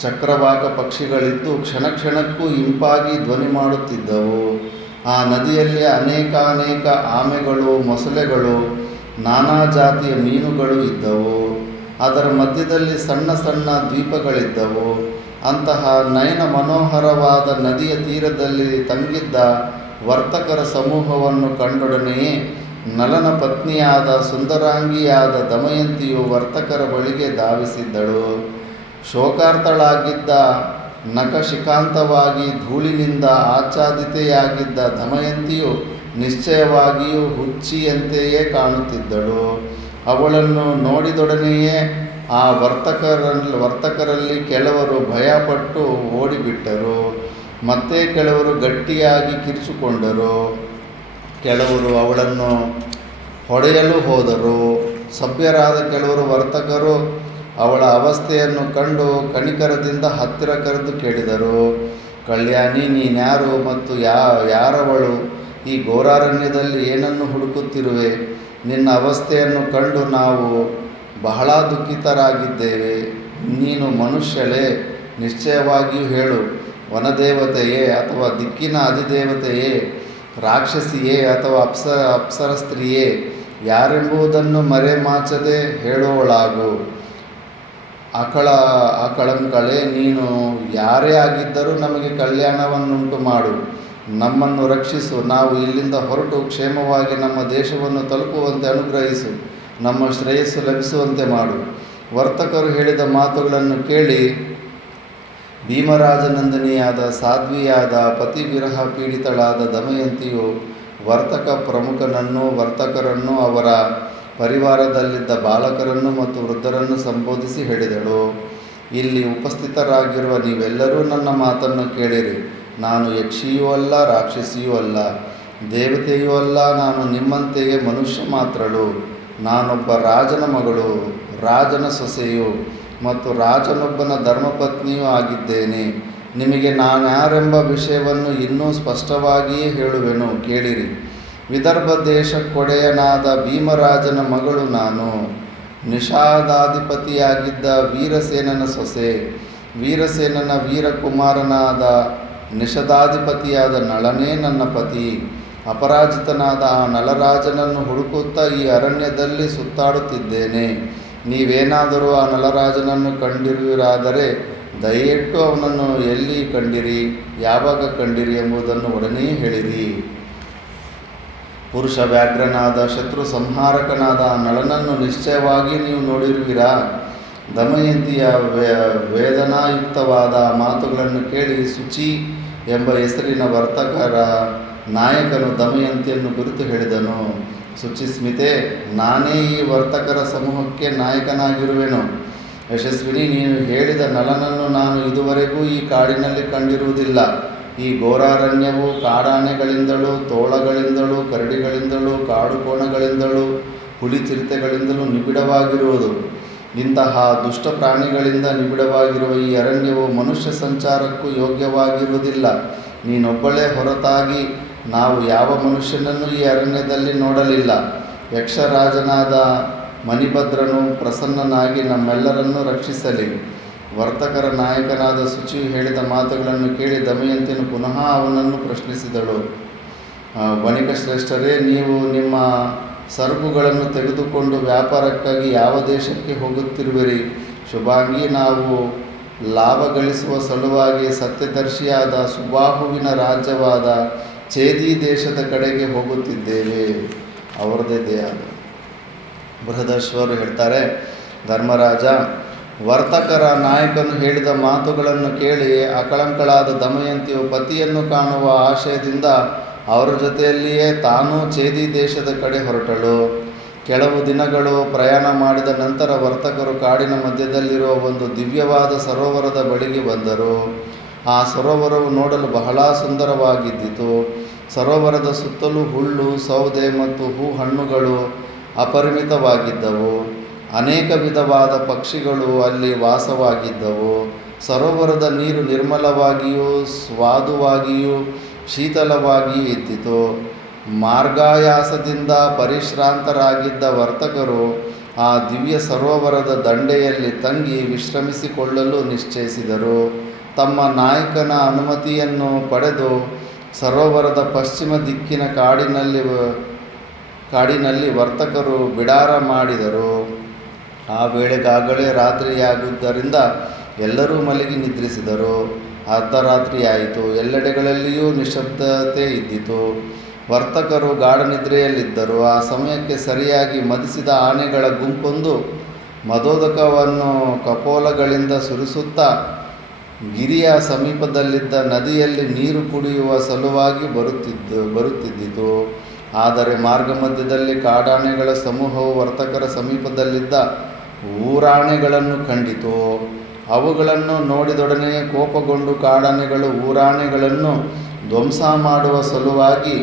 ಚಕ್ರವಾಕ ಪಕ್ಷಿಗಳಿದ್ದು ಕ್ಷಣ ಕ್ಷಣಕ್ಕೂ ಇಂಪಾಗಿ ಧ್ವನಿ ಮಾಡುತ್ತಿದ್ದವು. ಆ ನದಿಯಲ್ಲಿ ಅನೇಕಾನೇಕ ಆಮೆಗಳು, ಮೊಸಳೆಗಳು, ನಾನಾ ಜಾತಿಯ ಮೀನುಗಳು ಇದ್ದವು. ಅದರ ಮಧ್ಯದಲ್ಲಿ ಸಣ್ಣ ಸಣ್ಣ ದ್ವೀಪಗಳಿದ್ದವು. ಅಂತಹ ನಯನ ಮನೋಹರವಾದ ನದಿಯ ತೀರದಲ್ಲಿ ತಂಗಿದ್ದ ವರ್ತಕರ ಸಮೂಹವನ್ನು ಕಂಡೊಡನೆಯೇ ನಲನ ಪತ್ನಿಯಾದ ಸುಂದರಾಂಗಿಯಾದ ದಮಯಂತಿಯು ವರ್ತಕರ ಬಳಿಗೆ ಧಾವಿಸಿದ್ದಳು. ಶೋಕಾರ್ತಳಾಗಿದ್ದ, ನಖಶಿಖಾಂತವಾಗಿ ಧೂಳಿನಿಂದ ಆಚ್ಛಾದಿತೆಯಾಗಿದ್ದ ದಮಯಂತಿಯು ನಿಶ್ಚಯವಾಗಿಯೂ ಹುಚ್ಚಿಯಂತೆಯೇ ಕಾಣುತ್ತಿದ್ದಳು. ಅವಳನ್ನು ನೋಡಿದೊಡನೆಯೇ ಆ ವರ್ತಕರಲ್ಲಿ ಕೆಲವರು ಭಯಪಟ್ಟು ಓಡಿಬಿಟ್ಟರು. ಮತ್ತೆ ಕೆಲವರು ಗಟ್ಟಿಯಾಗಿ ಕಿರಿಚಿಕೊಂಡರು. ಕೆಲವರು ಅವಳನ್ನು ಹೊಡೆಯಲು ಹೋದರು. ಸಭ್ಯರಾದ ಕೆಲವರು ವರ್ತಕರು ಅವಳ ಅವಸ್ಥೆಯನ್ನು ಕಂಡು ಕನಿಕರದಿಂದ ಹತ್ತಿರ ಕರೆದು ಕೇಳಿದರು, ಕಲ್ಯಾಣಿ, ನೀನ್ಯಾರು ಮತ್ತು ಯಾರವಳು? ಈ ಘೋರಾರಣ್ಯದಲ್ಲಿ ಏನನ್ನು ಹುಡುಕುತ್ತಿರುವೆ? ನಿನ್ನ ಅವಸ್ಥೆಯನ್ನು ಕಂಡು ನಾವು ಬಹಳ ದುಃಖಿತರಾಗಿದ್ದೇವೆ. ನೀನು ಮನುಷ್ಯಳೇ? ನಿಶ್ಚಯವಾಗಿಯೂ ಹೇಳು. ವನದೇವತೆಯೇ ಅಥವಾ ದಿಕ್ಕಿನ ಅಧಿದೇವತೆಯೇ? ರಾಕ್ಷಸಿಯೇ ಅಥವಾ ಅಪ್ಸರ ಸ್ತ್ರೀಯೇ? ಯಾರೆಂಬುದನ್ನು ಮರೆಮಾಚದೆ ಹೇಳುವಳಾಗು. ಅಕಳಂಕಳೆ, ನೀನು ಯಾರೇ ಆಗಿದ್ದರೂ ನಮಗೆ ಕಲ್ಯಾಣವನ್ನುಂಟು ಮಾಡು. ನಮ್ಮನ್ನು ರಕ್ಷಿಸು. ನಾವು ಇಲ್ಲಿಂದ ಹೊರಟು ಕ್ಷೇಮವಾಗಿ ನಮ್ಮ ದೇಶವನ್ನು ತಲುಪುವಂತೆ ಅನುಗ್ರಹಿಸು. ನಮ್ಮ ಶ್ರೇಯಸ್ಸು ಲಭಿಸುವಂತೆ ಮಾಡು. ವರ್ತಕರು ಹೇಳಿದ ಮಾತುಗಳನ್ನು ಕೇಳಿ ಭೀಮರಾಜನಂದಿನಿಯಾದ ಸಾಧ್ವಿಯಾದ ಪತಿವಿರಹ ಪೀಡಿತಳಾದ ದಮಯಂತಿಯು ವರ್ತಕ ಪ್ರಮುಖನನ್ನು, ವರ್ತಕರನ್ನು, ಅವರ ಪರಿವಾರದಲ್ಲಿದ್ದ ಬಾಲಕರನ್ನು ಮತ್ತು ವೃದ್ಧರನ್ನು ಸಂಬೋಧಿಸಿ ಹೇಳಿದಳು. ಇಲ್ಲಿ ಉಪಸ್ಥಿತರಾಗಿರುವ ನೀವೆಲ್ಲರೂ ನನ್ನ ಮಾತನ್ನು ಕೇಳಿರಿ. ನಾನು ಯಕ್ಷಿಯೂ ಅಲ್ಲ, ರಾಕ್ಷಸಿಯೂ ಅಲ್ಲ, ದೇವತೆಯೂ ಅಲ್ಲ. ನಾನು ನಿಮ್ಮಂತೆಯೇ ಮನುಷ್ಯ ಮಾತ್ರಳು. ನಾನೊಬ್ಬ ರಾಜನ ಮಗಳು, ರಾಜನ ಸೊಸೆಯು ಮತ್ತು ರಾಜನೊಬ್ಬನ ಧರ್ಮಪತ್ನಿಯೂ ಆಗಿದ್ದೇನೆ. ನಿಮಗೆ ನಾನ್ಯಾರೆಂಬ ವಿಷಯವನ್ನು ಇನ್ನೂ ಸ್ಪಷ್ಟವಾಗಿಯೇ ಹೇಳುವೆನು, ಕೇಳಿರಿ. ವಿದರ್ಭ ದೇಶಕ್ಕೊಡೆಯನಾದ ಭೀಮರಾಜನ ಮಗಳು ನಾನು. ನಿಷಾದಾಧಿಪತಿಯಾಗಿದ್ದ ವೀರಸೇನನ ಸೊಸೆ. ವೀರಸೇನನ ವೀರಕುಮಾರನಾದ ನಿಷದಾಧಿಪತಿಯಾದ ನಳನೇ ನನ್ನ ಪತಿ. ಅಪರಾಜಿತನಾದ ಆ ನಳರಾಜನನ್ನು ಹುಡುಕುತ್ತಾ ಈ ಅರಣ್ಯದಲ್ಲಿ ಸುತ್ತಾಡುತ್ತಿದ್ದೇನೆ. ನೀವೇನಾದರೂ ಆ ನಳರಾಜನನ್ನು ಕಂಡಿರುವಿರಾದರೆ ದಯವಿಟ್ಟು ಅವನನ್ನು ಎಲ್ಲಿ ಕಂಡಿರಿ, ಯಾವಾಗ ಕಂಡಿರಿ ಎಂಬುದನ್ನು ಒಡನೆ ಹೇಳಿರಿ. ಪುರುಷ ವ್ಯಾಘ್ರನಾದ ಶತ್ರು ಸಂಹಾರಕನಾದ ಆ ನಳನನ್ನು ನಿಶ್ಚಯವಾಗಿ ನೀವು ನೋಡಿರುವಿರಾ? ದಮಯಂತಿಯ ವೇದನಾಯುಕ್ತವಾದ ಮಾತುಗಳನ್ನು ಕೇಳಿ ಶುಚಿ ಎಂಬ ಹೆಸರಿನ ವರ್ತಕರ ನಾಯಕನು ದಮಯಂತಿಯನ್ನು ಕುರಿತು ಹೇಳಿದನು. ಶುಚಿಸ್ಮಿತೆ, ನಾನೇ ಈ ವರ್ತಕರ ಸಮೂಹಕ್ಕೆ ನಾಯಕನಾಗಿರುವೆನು. ಯಶಸ್ವಿನಿ, ನೀನು ಹೇಳಿದ ನಳನನ್ನು ನಾನು ಇದುವರೆಗೂ ಈ ಕಾಡಿನಲ್ಲಿ ಕಂಡಿರುವುದಿಲ್ಲ. ಈ ಘೋರಾರಣ್ಯವು ಕಾಡಾನೆಗಳಿಂದಲೂ, ತೋಳಗಳಿಂದಲೂ, ಕರಡಿಗಳಿಂದಲೂ, ಕಾಡುಕೋಣಗಳಿಂದಲೂ, ಹುಲಿ ಚಿರತೆಗಳಿಂದಲೂ ನಿಬಿಡವಾಗಿರುವುದು. ಇಂತಹ ದುಷ್ಟ ಪ್ರಾಣಿಗಳಿಂದ ನಿಬಿಡವಾಗಿರುವ ಈ ಅರಣ್ಯವು ಮನುಷ್ಯ ಸಂಚಾರಕ್ಕೂ ಯೋಗ್ಯವಾಗಿರುವುದಿಲ್ಲ. ನೀನೊಬ್ಬಳೇ ಹೊರತಾಗಿ ನಾವು ಯಾವ ಮನುಷ್ಯನನ್ನು ಈ ಅರಣ್ಯದಲ್ಲಿ ನೋಡಲಿಲ್ಲ. ಯಕ್ಷರಾಜನಾದ ಮಣಿಭದ್ರನು ಪ್ರಸನ್ನನಾಗಿ ನಮ್ಮೆಲ್ಲರನ್ನೂ ರಕ್ಷಿಸಲಿ. ವರ್ತಕರ ನಾಯಕನಾದ ಶುಚಿಯು ಹೇಳಿದ ಮಾತುಗಳನ್ನು ಕೇಳಿ ದಮಯಂತಿಯನ್ನು ಪುನಃ ಅವನನ್ನು ಪ್ರಶ್ನಿಸಿದಳು. ವಣಿಕ ಶ್ರೇಷ್ಠರೇ, ನೀವು ನಿಮ್ಮ ಸರಕುಗಳನ್ನು ತೆಗೆದುಕೊಂಡು ವ್ಯಾಪಾರಕ್ಕಾಗಿ ಯಾವ ದೇಶಕ್ಕೆ ಹೋಗುತ್ತಿರುವಿರಿ? ಶುಭಾಂಗಿ, ನಾವು ಲಾಭ ಗಳಿಸುವ ಸಲುವಾಗಿ ಸತ್ಯದರ್ಶಿಯಾದ ಸುಬಾಹುವಿನ ರಾಜ್ಯವಾದ ಛೇದಿ ದೇಶದ ಕಡೆಗೆ ಹೋಗುತ್ತಿದ್ದೇವೆ. ಅವರದೇ ದೇಹ. ಬೃಹದಶ್ವರು ಹೇಳ್ತಾರೆ, ಧರ್ಮರಾಜ, ವರ್ತಕರ ನಾಯಕನು ಹೇಳಿದ ಮಾತುಗಳನ್ನು ಕೇಳಿ ಅಕಳಂಕಳಾದ ದಮಯಂತಿಯು ಪತಿಯನ್ನು ಕಾಣುವ ಆಶಯದಿಂದ ಅವರ ಜೊತೆಯಲ್ಲಿಯೇ ತಾನೂ ಛೇದಿ ದೇಶದ ಕಡೆ ಹೊರಟಳು. ಕೆಲವು ದಿನಗಳು ಪ್ರಯಾಣ ಮಾಡಿದ ನಂತರ ವರ್ತಕರು ಕಾಡಿನ ಮಧ್ಯದಲ್ಲಿರುವ ಒಂದು ದಿವ್ಯವಾದ ಸರೋವರದ ಬಳಿಗೆ ಬಂದರು. ಆ ಸರೋವರವು ನೋಡಲು ಬಹಳ ಸುಂದರವಾಗಿದ್ದಿತು. ಸರೋವರದ ಸುತ್ತಲೂ ಹುಲ್ಲು, ಸೌದೆ ಮತ್ತು ಹಣ್ಣುಗಳು ಅಪರಿಮಿತವಾಗಿದ್ದವು. ಅನೇಕ ವಿಧವಾದ ಪಕ್ಷಿಗಳು ಅಲ್ಲಿ ವಾಸವಾಗಿದ್ದವು. ಸರೋವರದ ನೀರು ನಿರ್ಮಲವಾಗಿಯೂ ಸ್ವಾದುವಾಗಿಯೂ ಶೀತಲವಾಗಿಯೂ ಇದ್ದಿತು. ಮಾರ್ಗಾಯಾಸದಿಂದ ಪರಿಶ್ರಾಂತರಾಗಿದ್ದ ವರ್ತಕರು ಆ ದಿವ್ಯ ಸರೋವರದ ದಂಡೆಯಲ್ಲಿ ತಂಗಿ ವಿಶ್ರಮಿಸಿಕೊಳ್ಳಲು ನಿಶ್ಚಯಿಸಿದರು. ತಮ್ಮ ನಾಯಕನ ಅನುಮತಿಯನ್ನು ಪಡೆದು ಸರೋವರದ ಪಶ್ಚಿಮ ದಿಕ್ಕಿನ ಕಾಡಿನಲ್ಲಿ ವರ್ತಕರು ಬಿಡಾರ ಮಾಡಿದರು. ಆ ವೇಳೆಗಾಗಲೇ ರಾತ್ರಿಯಾಗುವುದರಿಂದ ಎಲ್ಲರೂ ಮಲಗಿ ನಿದ್ರಿಸಿದರು. ಅರ್ಧರಾತ್ರಿಯಾಯಿತು. ಎಲ್ಲೆಡೆಗಳಲ್ಲಿಯೂ ನಿಶ್ಶಬ್ದತೆ ಇದ್ದಿತು. ವರ್ತಕರು ಗಾಢನಿದ್ರೆಯಲ್ಲಿದ್ದರು. ಆ ಸಮಯಕ್ಕೆ ಸರಿಯಾಗಿ ಮದಿಸಿದ ಆನೆಗಳ ಗುಂಪೊಂದು ಮದೋದಕವನ್ನು ಕಪೋಲಗಳಿಂದ ಸುರಿಸುತ್ತಾ ಗಿರಿಯ ಸಮೀಪದಲ್ಲಿದ್ದ ನದಿಯಲ್ಲಿ ನೀರು ಕುಡಿಯುವ ಸಲುವಾಗಿ ಬರುತ್ತಿದ್ದಿತು. ಆದರೆ ಮಾರ್ಗ ಮಧ್ಯದಲ್ಲಿ ಕಾಡಾನೆಗಳ ಸಮೂಹವು ವರ್ತಕರ ಸಮೀಪದಲ್ಲಿದ್ದ ಊರಾನೆಗಳನ್ನು ಕಂಡಿತು. ಅವುಗಳನ್ನು ನೋಡಿದೊಡನೆಯೇ ಕೋಪಗೊಂಡು ಕಾಡಾನೆಗಳು ಊರಾನೆಗಳನ್ನು ಧ್ವಂಸ ಮಾಡುವ ಸಲುವಾಗಿ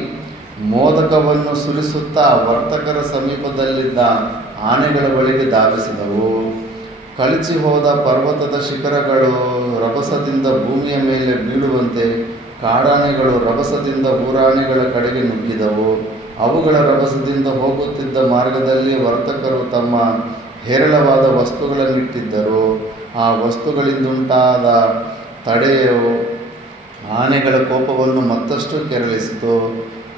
ಮೋದಕವನ್ನು ಸುರಿಸುತ್ತಾ ವರ್ತಕರ ಸಮೀಪದಲ್ಲಿದ್ದ ಆನೆಗಳ ಬಳಿಗೆ ಧಾವಿಸಿದವು. ಕಳಚಿ ಹೋದ ಪರ್ವತದ ಶಿಖರಗಳು ರಭಸದಿಂದ ಭೂಮಿಯ ಮೇಲೆ ಬೀಳುವಂತೆ ಕಾಡಾನೆಗಳು ರಭಸದಿಂದ ಊರಾನೆಗಳ ಕಡೆಗೆ ನುಗ್ಗಿದವು. ಅವುಗಳ ರಭಸದಿಂದ ಹೋಗುತ್ತಿದ್ದ ಮಾರ್ಗದಲ್ಲಿ ವರ್ತಕರು ತಮ್ಮ ಹೇರಳವಾದ ವಸ್ತುಗಳನ್ನಿಟ್ಟಿದ್ದರು. ಆ ವಸ್ತುಗಳಿಂದುಂಟಾದ ತಡೆಯು ಆನೆಗಳ ಕೋಪವನ್ನು ಮತ್ತಷ್ಟು ಕೆರಳಿಸಿತು.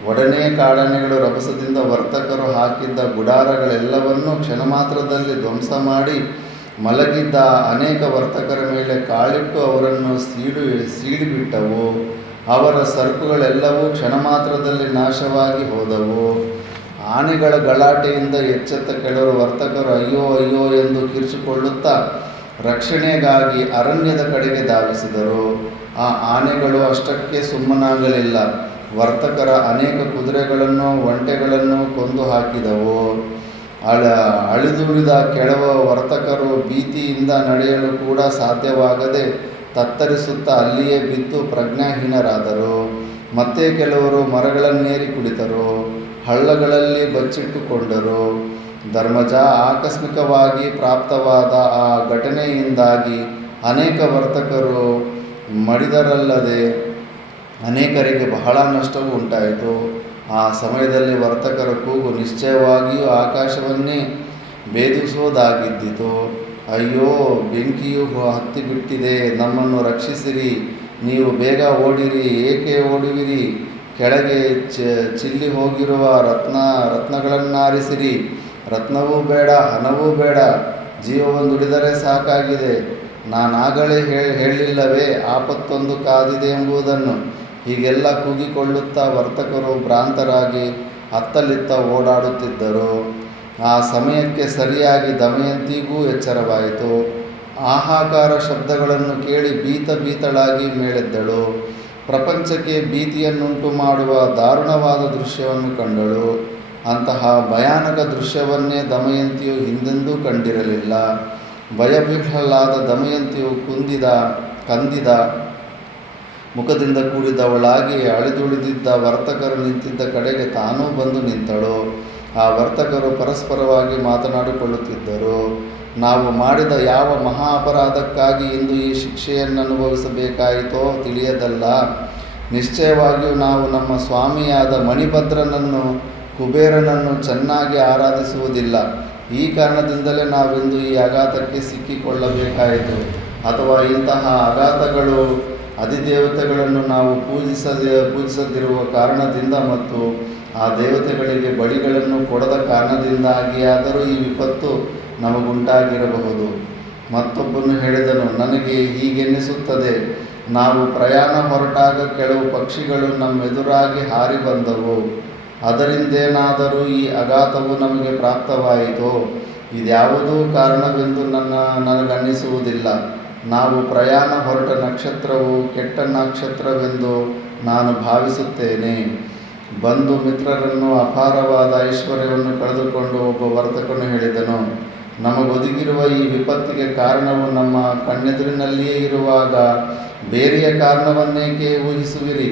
ಒಡನೆ ಕಾಡಾನೆಗಳು ರಭಸದಿಂದ ವರ್ತಕರು ಹಾಕಿದ್ದ ಗುಡಾರಗಳೆಲ್ಲವನ್ನೂ ಕ್ಷಣಮಾತ್ರದಲ್ಲಿ ಧ್ವಂಸ ಮಾಡಿ ಮಲಗಿದ್ದ ಅನೇಕ ವರ್ತಕರ ಮೇಲೆ ಕಾಲಿಟ್ಟು ಅವರನ್ನು ಸೀಳಿಬಿಟ್ಟವು. ಅವರ ಸರಕುಗಳೆಲ್ಲವೂ ಕ್ಷಣಮಾತ್ರದಲ್ಲಿ ನಾಶವಾಗಿ ಹೋದವು. ಆನೆಗಳ ಗಲಾಟೆಯಿಂದ ಎಚ್ಚೆತ್ತ ಕೆಲವರು ವರ್ತಕರು ಅಯ್ಯೋ ಅಯ್ಯೋ ಎಂದು ಕಿರಿಚಿಕೊಳ್ಳುತ್ತಾ ರಕ್ಷಣೆಗಾಗಿ ಅರಣ್ಯದ ಕಡೆಗೆ ಧಾವಿಸಿದರು. ಆ ಆನೆಗಳು ಅಷ್ಟಕ್ಕೆ ಸುಮ್ಮನಾಗಲಿಲ್ಲ. ವರ್ತಕರ ಅನೇಕ ಕುದುರೆಗಳನ್ನು ಒಂಟೆಗಳನ್ನು ಕೊಂದು ಹಾಕಿದವು. ಅಳಿದುಳಿದ ಕೆಲವು ವರ್ತಕರು ಭೀತಿಯಿಂದ ನಡೆಯಲು ಕೂಡ ಸಾಧ್ಯವಾಗದೆ ತತ್ತರಿಸುತ್ತಾ ಅಲ್ಲಿಯೇ ಬಿದ್ದು ಪ್ರಜ್ಞಾಹೀನರಾದರು. ಮತ್ತೆ ಕೆಲವರು ಮರಗಳನ್ನೇರಿ ಕುಳಿತರು, ಹಳ್ಳಗಳಲ್ಲಿ ಬಚ್ಚಿಟ್ಟುಕೊಂಡರು. ಧರ್ಮಜ, ಆಕಸ್ಮಿಕವಾಗಿ ಪ್ರಾಪ್ತವಾದ ಆ ಘಟನೆಯಿಂದಾಗಿ ಅನೇಕ ವರ್ತಕರು ಮಡಿದರಲ್ಲದೆ ಅನೇಕರಿಗೆ ಬಹಳ ನಷ್ಟವೂ ಉಂಟಾಯಿತು. ಆ ಸಮಯದಲ್ಲಿ ವರ್ತಕರ ಕೂಗು ನಿಶ್ಚಯವಾಗಿಯೂ ಆಕಾಶವನ್ನೇ ಭೇದಿಸುವುದಾಗಿದ್ದಿತು. ಅಯ್ಯೋ, ಬೆಂಕಿಯು ಹತ್ತಿಬಿಟ್ಟಿದೆ, ನಮ್ಮನ್ನು ರಕ್ಷಿಸಿರಿ, ನೀವು ಬೇಗ ಓಡಿರಿ, ಏಕೆ ಓಡುವಿರಿ, ಕೆಳಗೆ ಚಿಲ್ಲಿ ಹೋಗಿರುವ ರತ್ನಗಳನ್ನಾರಿಸಿರಿ, ರತ್ನವೂ ಬೇಡ, ಹಣವೂ ಬೇಡ, ಜೀವವೊಂದುಳಿದರೆ ಸಾಕಾಗಿದೆ. ನಾನಾಗಲೇ ಹೇಳಿಲ್ಲವೇ ಆಪತ್ತೊಂದು ಕಾದಿದೆ ಎಂಬುದನ್ನು. ಹೀಗೆಲ್ಲ ಕೂಗಿಕೊಳ್ಳುತ್ತಾ ವರ್ತಕರು ಭ್ರಾಂತರಾಗಿ ಅತ್ತಲಿತ್ತ ಓಡಾಡುತ್ತಿದ್ದರು. ಆ ಸಮಯಕ್ಕೆ ಸರಿಯಾಗಿ ದಮಯಂತಿಗೂ ಎಚ್ಚರವಾಯಿತು. ಹಾಹಾಕಾರ ಶಬ್ದಗಳನ್ನು ಕೇಳಿ ಭೀತಳಾಗಿ ಮೇಲೆದ್ದಳು. ಪ್ರಪಂಚಕ್ಕೆ ಭೀತಿಯನ್ನುಂಟು ಮಾಡುವ ದಾರುಣವಾದ ದೃಶ್ಯವನ್ನು ಕಂಡಳು. ಅಂತಹ ಭಯಾನಕ ದೃಶ್ಯವನ್ನೇ ದಮಯಂತಿಯು ಹಿಂದೆಂದೂ ಕಂಡಿರಲಿಲ್ಲ. ಭಯವಿಹ್ವಲಾದ ದಮಯಂತಿಯು ಕಂದಿದ ಮುಖದಿಂದ ಕೂಡಿದವಳಾಗಿ ಅಳಿದುಳಿದಿದ್ದ ವರ್ತಕರು ನಿಂತಿದ್ದ ಕಡೆಗೆ ತಾನೂ ಬಂದು ನಿಂತಳು. ಆ ವರ್ತಕರು ಪರಸ್ಪರವಾಗಿ ಮಾತನಾಡಿಕೊಳ್ಳುತ್ತಿದ್ದರು. ನಾವು ಮಾಡಿದ ಯಾವ ಮಹಾ ಅಪರಾಧಕ್ಕಾಗಿ ಇಂದು ಈ ಶಿಕ್ಷೆಯನ್ನು ಅನುಭವಿಸಬೇಕಾಯಿತೋ ತಿಳಿಯದಲ್ಲ. ನಿಶ್ಚಯವಾಗಿಯೂ ನಾವು ನಮ್ಮ ಸ್ವಾಮಿಯಾದ ಮಣಿಭದ್ರನನ್ನು, ಕುಬೇರನನ್ನು ಚೆನ್ನಾಗಿ ಆರಾಧಿಸುವುದಿಲ್ಲ. ಈ ಕಾರಣದಿಂದಲೇ ನಾವಿಂದು ಈ ಆಘಾತಕ್ಕೆ ಸಿಕ್ಕಿಕೊಳ್ಳಬೇಕಾಯಿತು. ಅಥವಾ ಇಂತಹ ಆಘಾತಗಳು ಅಧಿದೇವತೆಗಳನ್ನು ನಾವು ಪೂಜಿಸದಿರುವ ಕಾರಣದಿಂದ ಮತ್ತು ಆ ದೇವತೆಗಳಿಗೆ ಬಲಿಗಳನ್ನು ಕೊಡದ ಕಾರಣದಿಂದಾಗಿಯಾದರೂ ಈ ವಿಪತ್ತು ನಮಗುಂಟಾಗಿರಬಹುದು. ಮತ್ತೊಬ್ಬನು ಹೇಳಿದನು, ನನಗೆ ಹೀಗೆನ್ನಿಸುತ್ತದೆ, ನಾವು ಪ್ರಯಾಣ ಹೊರಟಾಗ ಕೆಲವು ಪಕ್ಷಿಗಳು ನಮ್ಮೆದುರಾಗಿ ಹಾರಿ ಬಂದವು. ಅದರಿಂದೇನಾದರೂ ಈ ಆಘಾತವು ನಮಗೆ ಪ್ರಾಪ್ತವಾಯಿತೋ? ಇದ್ಯಾವುದೂ ಕಾರಣವೆಂದು ನನಗನ್ನಿಸುವುದಿಲ್ಲ. ನಾವು ಪ್ರಯಾಣ ಹೊರಟ ನಕ್ಷತ್ರವು ಕೆಟ್ಟ ನಕ್ಷತ್ರವೆಂದು ನಾನು ಭಾವಿಸುತ್ತೇನೆ. ಬಂಧು ಮಿತ್ರರನ್ನು, ಅಪಾರವಾದ ಐಶ್ವರ್ಯವನ್ನು ಕಳೆದುಕೊಂಡು ಒಬ್ಬ ವರ್ತಕನು ಹೇಳಿದನು, ನಮಗೊದಗಿರುವ ಈ ವಿಪತ್ತಿಗೆ ಕಾರಣವು ನಮ್ಮ ಕಣ್ಣೆದುರಿನಲ್ಲಿಯೇ ಇರುವಾಗ ಬೇರೆಯ ಕಾರಣವನ್ನೇಕೆ ಊಹಿಸುವಿರಿ?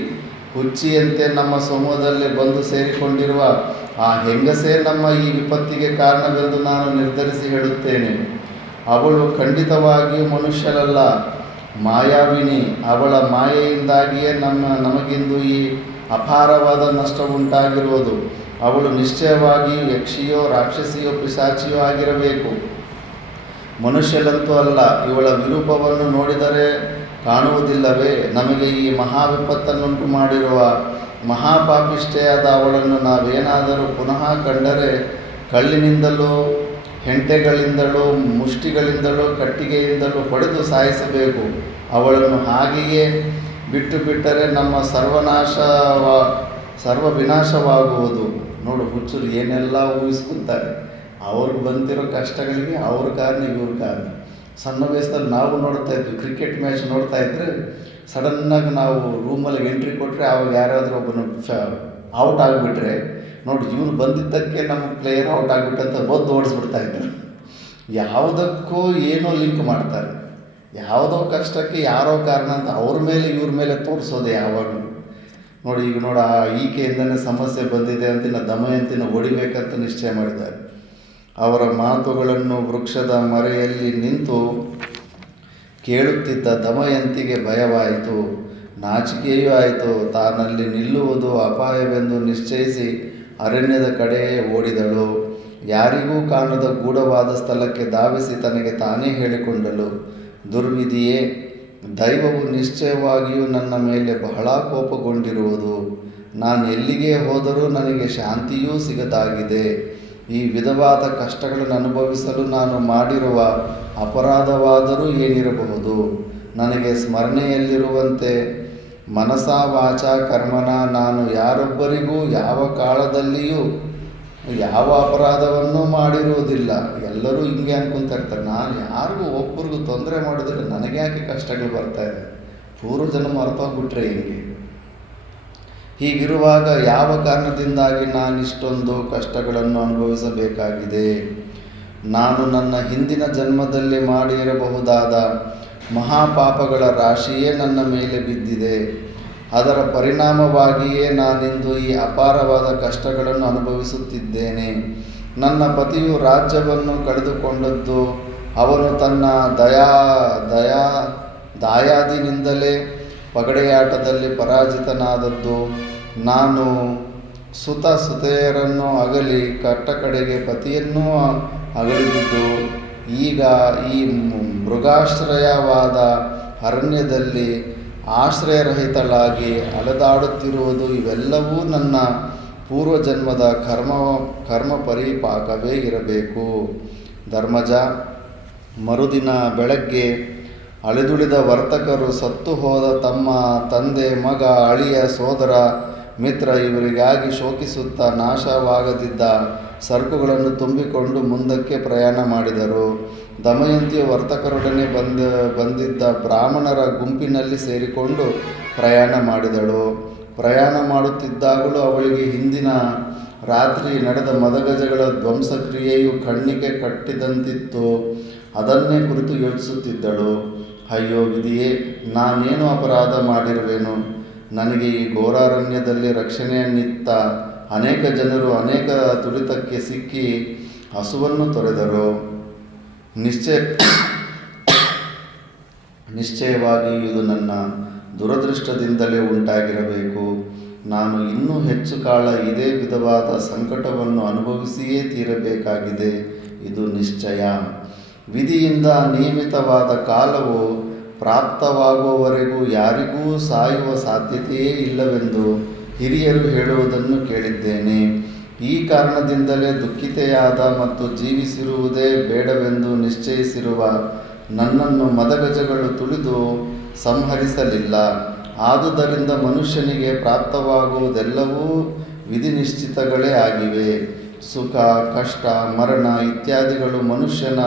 ಹುಚ್ಚಿಯಂತೆ ನಮ್ಮ ಸಮೂಹದಲ್ಲಿ ಬಂದು ಸೇರಿಕೊಂಡಿರುವ ಆ ಹೆಂಗಸೇ ನಮ್ಮ ಈ ವಿಪತ್ತಿಗೆ ಕಾರಣವೆಂದು ನಾನು ನಿರ್ಧರಿಸಿ ಹೇಳುತ್ತೇನೆ. ಅವಳು ಖಂಡಿತವಾಗಿಯೂ ಮನುಷ್ಯರಲ್ಲ, ಮಾಯಾವಿನಿ. ಅವಳ ಮಾಯೆಯಿಂದಾಗಿಯೇ ನಮಗಿಂದು ಈ ಅಪಾರವಾದ ನಷ್ಟವುಂಟಾಗಿರುವುದು. ಅವಳು ನಿಶ್ಚಯವಾಗಿಯೂ ಯಕ್ಷಿಯೋ, ರಾಕ್ಷಸಿಯೋ, ಪಿಶಾಚಿಯೋ ಆಗಿರಬೇಕು, ಮನುಷ್ಯಲಂತೂ ಅಲ್ಲ. ಇವಳ ವಿರೂಪವನ್ನು ನೋಡಿದರೆ ಕಾಣುವುದಿಲ್ಲವೇ? ನಮಗೆ ಈ ಮಹಾವಿಪತ್ತನ್ನುಂಟು ಮಾಡಿರುವ ಮಹಾಪಾಪಿಷ್ಠೆಯಾದ ಅವಳನ್ನು ನಾವೇನಾದರೂ ಪುನಃ ಕಂಡರೆ ಕಳ್ಳಿನಿಂದಲೂ, ಹೆಂಟೆಗಳಿಂದಲೂ, ಮುಷ್ಟಿಗಳಿಂದಲೂ, ಕಟ್ಟಿಗೆಯಿಂದಲೂ ಹೊಡೆದು ಸಾಯಿಸಬೇಕು. ಅವಳನ್ನು ಹಾಗೆಯೇ ಬಿಟ್ಟರೆ ನಮ್ಮ ಸರ್ವ ವಿನಾಶವಾಗುವುದು. ನೋಡು, ಹುಚ್ಚರು ಏನೆಲ್ಲ ಊಹಿಸ್ಕೊತಾರೆ. ಅವ್ರಿಗೆ ಬಂದಿರೋ ಕಷ್ಟಗಳಿಗೆ ಅವ್ರ ಕಾರಣ, ಇವ್ರ ಕಾರಣ. ಸಣ್ಣ ವಯಸ್ಸಲ್ಲಿ ನಾವು ನೋಡ್ತಾ ಇದ್ವಿ, ಕ್ರಿಕೆಟ್ ಮ್ಯಾಚ್ ನೋಡ್ತಾ ಇದ್ದರೆ ಸಡನ್ನಾಗಿ ನಾವು ರೂಮಲ್ಲಿ ಎಂಟ್ರಿ ಕೊಟ್ಟರೆ ಅವಾಗ ಯಾರಾದರೂ ಒಬ್ಬನು ಔಟ್ ಆಗಿಬಿಟ್ರೆ, ನೋಡಿ ಇವನು ಬಂದಿದ್ದಕ್ಕೆ ನಮ್ಮ ಪ್ಲೇಯರ್ ಔಟ್ ಆಗಿಬಿಟ್ಟಂತ ಒದ್ದು ಓಡಿಸ್ಬಿಡ್ತಾಯಿದ್ರು. ಯಾವುದಕ್ಕೂ ಏನೋ ಲಿಂಕ್ ಮಾಡ್ತಾರೆ. ಯಾವುದೋ ಕಷ್ಟಕ್ಕೆ ಯಾರೋ ಕಾರಣ ಅಂತ ಅವ್ರ ಮೇಲೆ ಇವ್ರ ಮೇಲೆ ತೋರಿಸೋದೆ ಯಾವಾಗಲೂ. ನೋಡಿ, ಈಗ ನೋಡ, ಈಕೆಯಿಂದನೇ ಸಮಸ್ಯೆ ಬಂದಿದೆ ಅಂತ ದಮಯಂತಿನ ಹೊಡಿಬೇಕಂತ ನಿಶ್ಚಯ ಮಾಡಿದ್ದಾರೆ. ಅವರ ಮಾತುಗಳನ್ನು ವೃಕ್ಷದ ಮರೆಯಲ್ಲಿ ನಿಂತು ಕೇಳುತ್ತಿದ್ದ ದಮಯಂತಿಗೆ ಭಯವಾಯಿತು. ನಾಚಿಕೆಯೂ ಆಯಿತು. ತಾನಲ್ಲಿ ನಿಲ್ಲುವುದು ಅಪಾಯವೆಂದು ನಿಶ್ಚಯಿಸಿ ಅರಣ್ಯದ ಕಡೆಯೇ ಓಡಿದಳು. ಯಾರಿಗೂ ಕಾಣದ ಗೂಢವಾದ ಸ್ಥಳಕ್ಕೆ ಧಾವಿಸಿ ತನಗೆ ತಾನೇ ಹೇಳಿಕೊಂಡಳು, ದುರ್ವಿಧಿಯೇ, ದೈವವು ನಿಶ್ಚಯವಾಗಿಯೂ ನನ್ನ ಮೇಲೆ ಬಹಳ ಕೋಪಗೊಂಡಿರುವುದು. ನಾನು ಎಲ್ಲಿಗೆ ಹೋದರೂ ನನಗೆ ಶಾಂತಿಯೂ ಸಿಗದಾಗಿದೆ. ಈ ವಿಧವಾದ ಕಷ್ಟಗಳನ್ನು ಅನುಭವಿಸಲು ನಾನು ಮಾಡಿರುವ ಅಪರಾಧವಾದರೂ ಏನಿರಬಹುದು? ನನಗೆ ಸ್ಮರಣೆಯಲ್ಲಿರುವಂತೆ ಮನಸ ವಾಚ ಕರ್ಮನ ನಾನು ಯಾರೊಬ್ಬರಿಗೂ ಯಾವ ಕಾಲದಲ್ಲಿಯೂ ಯಾವ ಅಪರಾಧವನ್ನೂ ಮಾಡಿರುವುದಿಲ್ಲ. ಎಲ್ಲರೂ ಹಿಂಗೆ ಅನ್ಕೊತಾ ಇರ್ತಾರೆ, ನಾನು ಯಾರಿಗೂ ಒಬ್ಬರಿಗೂ ತೊಂದರೆ ಮಾಡಿದ್ರೆ ನನಗೆ ಯಾಕೆ ಕಷ್ಟಗಳು ಬರ್ತಾಯಿದೆ? ಪೂರ್ವಜನ್ಮ ಮರೆತೋಗ್ಬಿಟ್ರೆ ಹೆಂಗೆ? ಹೀಗಿರುವಾಗ ಯಾವ ಕಾರಣದಿಂದಾಗಿ ನಾನು ಇಷ್ಟೊಂದು ಕಷ್ಟಗಳನ್ನು ಅನುಭವಿಸಬೇಕಾಗಿದೆ? ನಾನು ನನ್ನ ಹಿಂದಿನ ಜನ್ಮದಲ್ಲಿ ಮಾಡಿರಬಹುದಾದ ಮಹಾಪಾಪಗಳ ರಾಶಿಯೇ ನನ್ನ ಮೇಲೆ ಬಿದ್ದಿದೆ. ಅದರ ಪರಿಣಾಮವಾಗಿಯೇ ನಾನಿಂದು ಈ ಅಪಾರವಾದ ಕಷ್ಟಗಳನ್ನು ಅನುಭವಿಸುತ್ತಿದ್ದೇನೆ. ನನ್ನ ಪತಿಯು ರಾಜ್ಯವನ್ನು ಕಳೆದುಕೊಂಡದ್ದು, ಅವನು ತನ್ನ ದಾಯಾದಿನಿಂದಲೇ ಪಗಡೆಯಾಟದಲ್ಲಿ ಪರಾಜಿತನಾದದ್ದು, ನಾನು ಸುತೆಯರನ್ನು ಅಗಲಿ ಕಡೆಗೆ ಪತಿಯನ್ನೂ ಅಗಲಿದುದು, ಈಗ ಈ ಮೃಗಾಶ್ರಯವಾದ ಅರಣ್ಯದಲ್ಲಿ ಆಶ್ರಯರಹಿತಳಾಗಿ ಅಲೆದಾಡುತ್ತಿರುವುದು, ಇವೆಲ್ಲವೂ ನನ್ನ ಪೂರ್ವಜನ್ಮದ ಕರ್ಮ ಪರಿಪಾಕವೇ ಇರಬೇಕು. ಧರ್ಮಜ, ಮರುದಿನ ಬೆಳಗ್ಗೆ ಅಳಿದುಳಿದ ವರ್ತಕರು, ಸತ್ತು ಹೋದ ತಮ್ಮ, ತಂದೆ, ಮಗ, ಅಳಿಯ, ಸೋದರ, ಮಿತ್ರ ಇವರಿಗಾಗಿ ಶೋಕಿಸುತ್ತಾ ನಾಶವಾಗದಿದ್ದ ಸರಕುಗಳನ್ನು ತುಂಬಿಕೊಂಡು ಮುಂದಕ್ಕೆ ಪ್ರಯಾಣ ಮಾಡಿದರು. ದಮಯಂತಿಯು ವರ್ತಕರೊಡನೆ ಬಂದಿದ್ದ ಬ್ರಾಹ್ಮಣರ ಗುಂಪಿನಲ್ಲಿ ಸೇರಿಕೊಂಡು ಪ್ರಯಾಣ ಮಾಡಿದಳು. ಪ್ರಯಾಣ ಮಾಡುತ್ತಿದ್ದಾಗಲೂ ಅವಳಿಗೆ ಹಿಂದಿನ ರಾತ್ರಿ ನಡೆದ ಮದಗಜಗಳ ಧ್ವಂಸಕ್ರಿಯೆಯು ಕಣ್ಣಿಗೆ ಕಟ್ಟಿದಂತಿತ್ತು. ಅದನ್ನೇ ಕುರಿತು ಯೋಚಿಸುತ್ತಿದ್ದಳು. ಅಯ್ಯೋ ವಿಧಿಯೇ, ನಾನೇನು ಅಪರಾಧ ಮಾಡಿರುವೆನು? ನನಗೆ ಈ ಘೋರಾರಣ್ಯದಲ್ಲಿ ರಕ್ಷಣೆಯನ್ನಿತ್ತ ಅನೇಕ ಜನರು ಅನೇಕ ತುಳಿತಕ್ಕೆ ಸಿಕ್ಕಿ ಹಸುವನ್ನು ತೊರೆದರು. ನಿಶ್ಚಯವಾಗಿ ಇದು ನನ್ನ ದುರದೃಷ್ಟದಿಂದಲೇ ಉಂಟಾಗಿರಬೇಕು. ನಾನು ಇನ್ನೂ ಹೆಚ್ಚು ಕಾಲ ಇದೇ ವಿಧವಾದ ಸಂಕಟವನ್ನು ಅನುಭವಿಸಿಯೇ ತೀರಬೇಕಾಗಿದೆ, ಇದು ನಿಶ್ಚಯ. ವಿಧಿಯಿಂದ ನಿಯಮಿತವಾದ ಕಾಲವು ಪ್ರಾಪ್ತವಾಗುವವರೆಗೂ ಯಾರಿಗೂ ಸಾಯುವ ಸಾಧ್ಯತೆಯೇ ಇಲ್ಲವೆಂದು ಹಿರಿಯರು ಹೇಳುವುದನ್ನು ಕೇಳಿದ್ದೇನೆ. ಈ ಕಾರಣದಿಂದಲೇ ದುಃಖಿತೆಯಾದ ಮತ್ತು ಜೀವಿಸಿರುವುದೇ ಬೇಡವೆಂದು ನಿಶ್ಚಯಿಸಿರುವ ನನ್ನನ್ನು ಮದಗಜಗಳು ತುಳಿದು ಸಂಹರಿಸಲಿಲ್ಲ. ಆದುದರಿಂದ ಮನುಷ್ಯನಿಗೆ ಪ್ರಾಪ್ತವಾಗುವುದೆಲ್ಲವೂ ವಿಧಿನಿಶ್ಚಿತಗಳೇ ಆಗಿವೆ. ಸುಖ, ಕಷ್ಟ, ಮರಣ ಇತ್ಯಾದಿಗಳು ಮನುಷ್ಯನ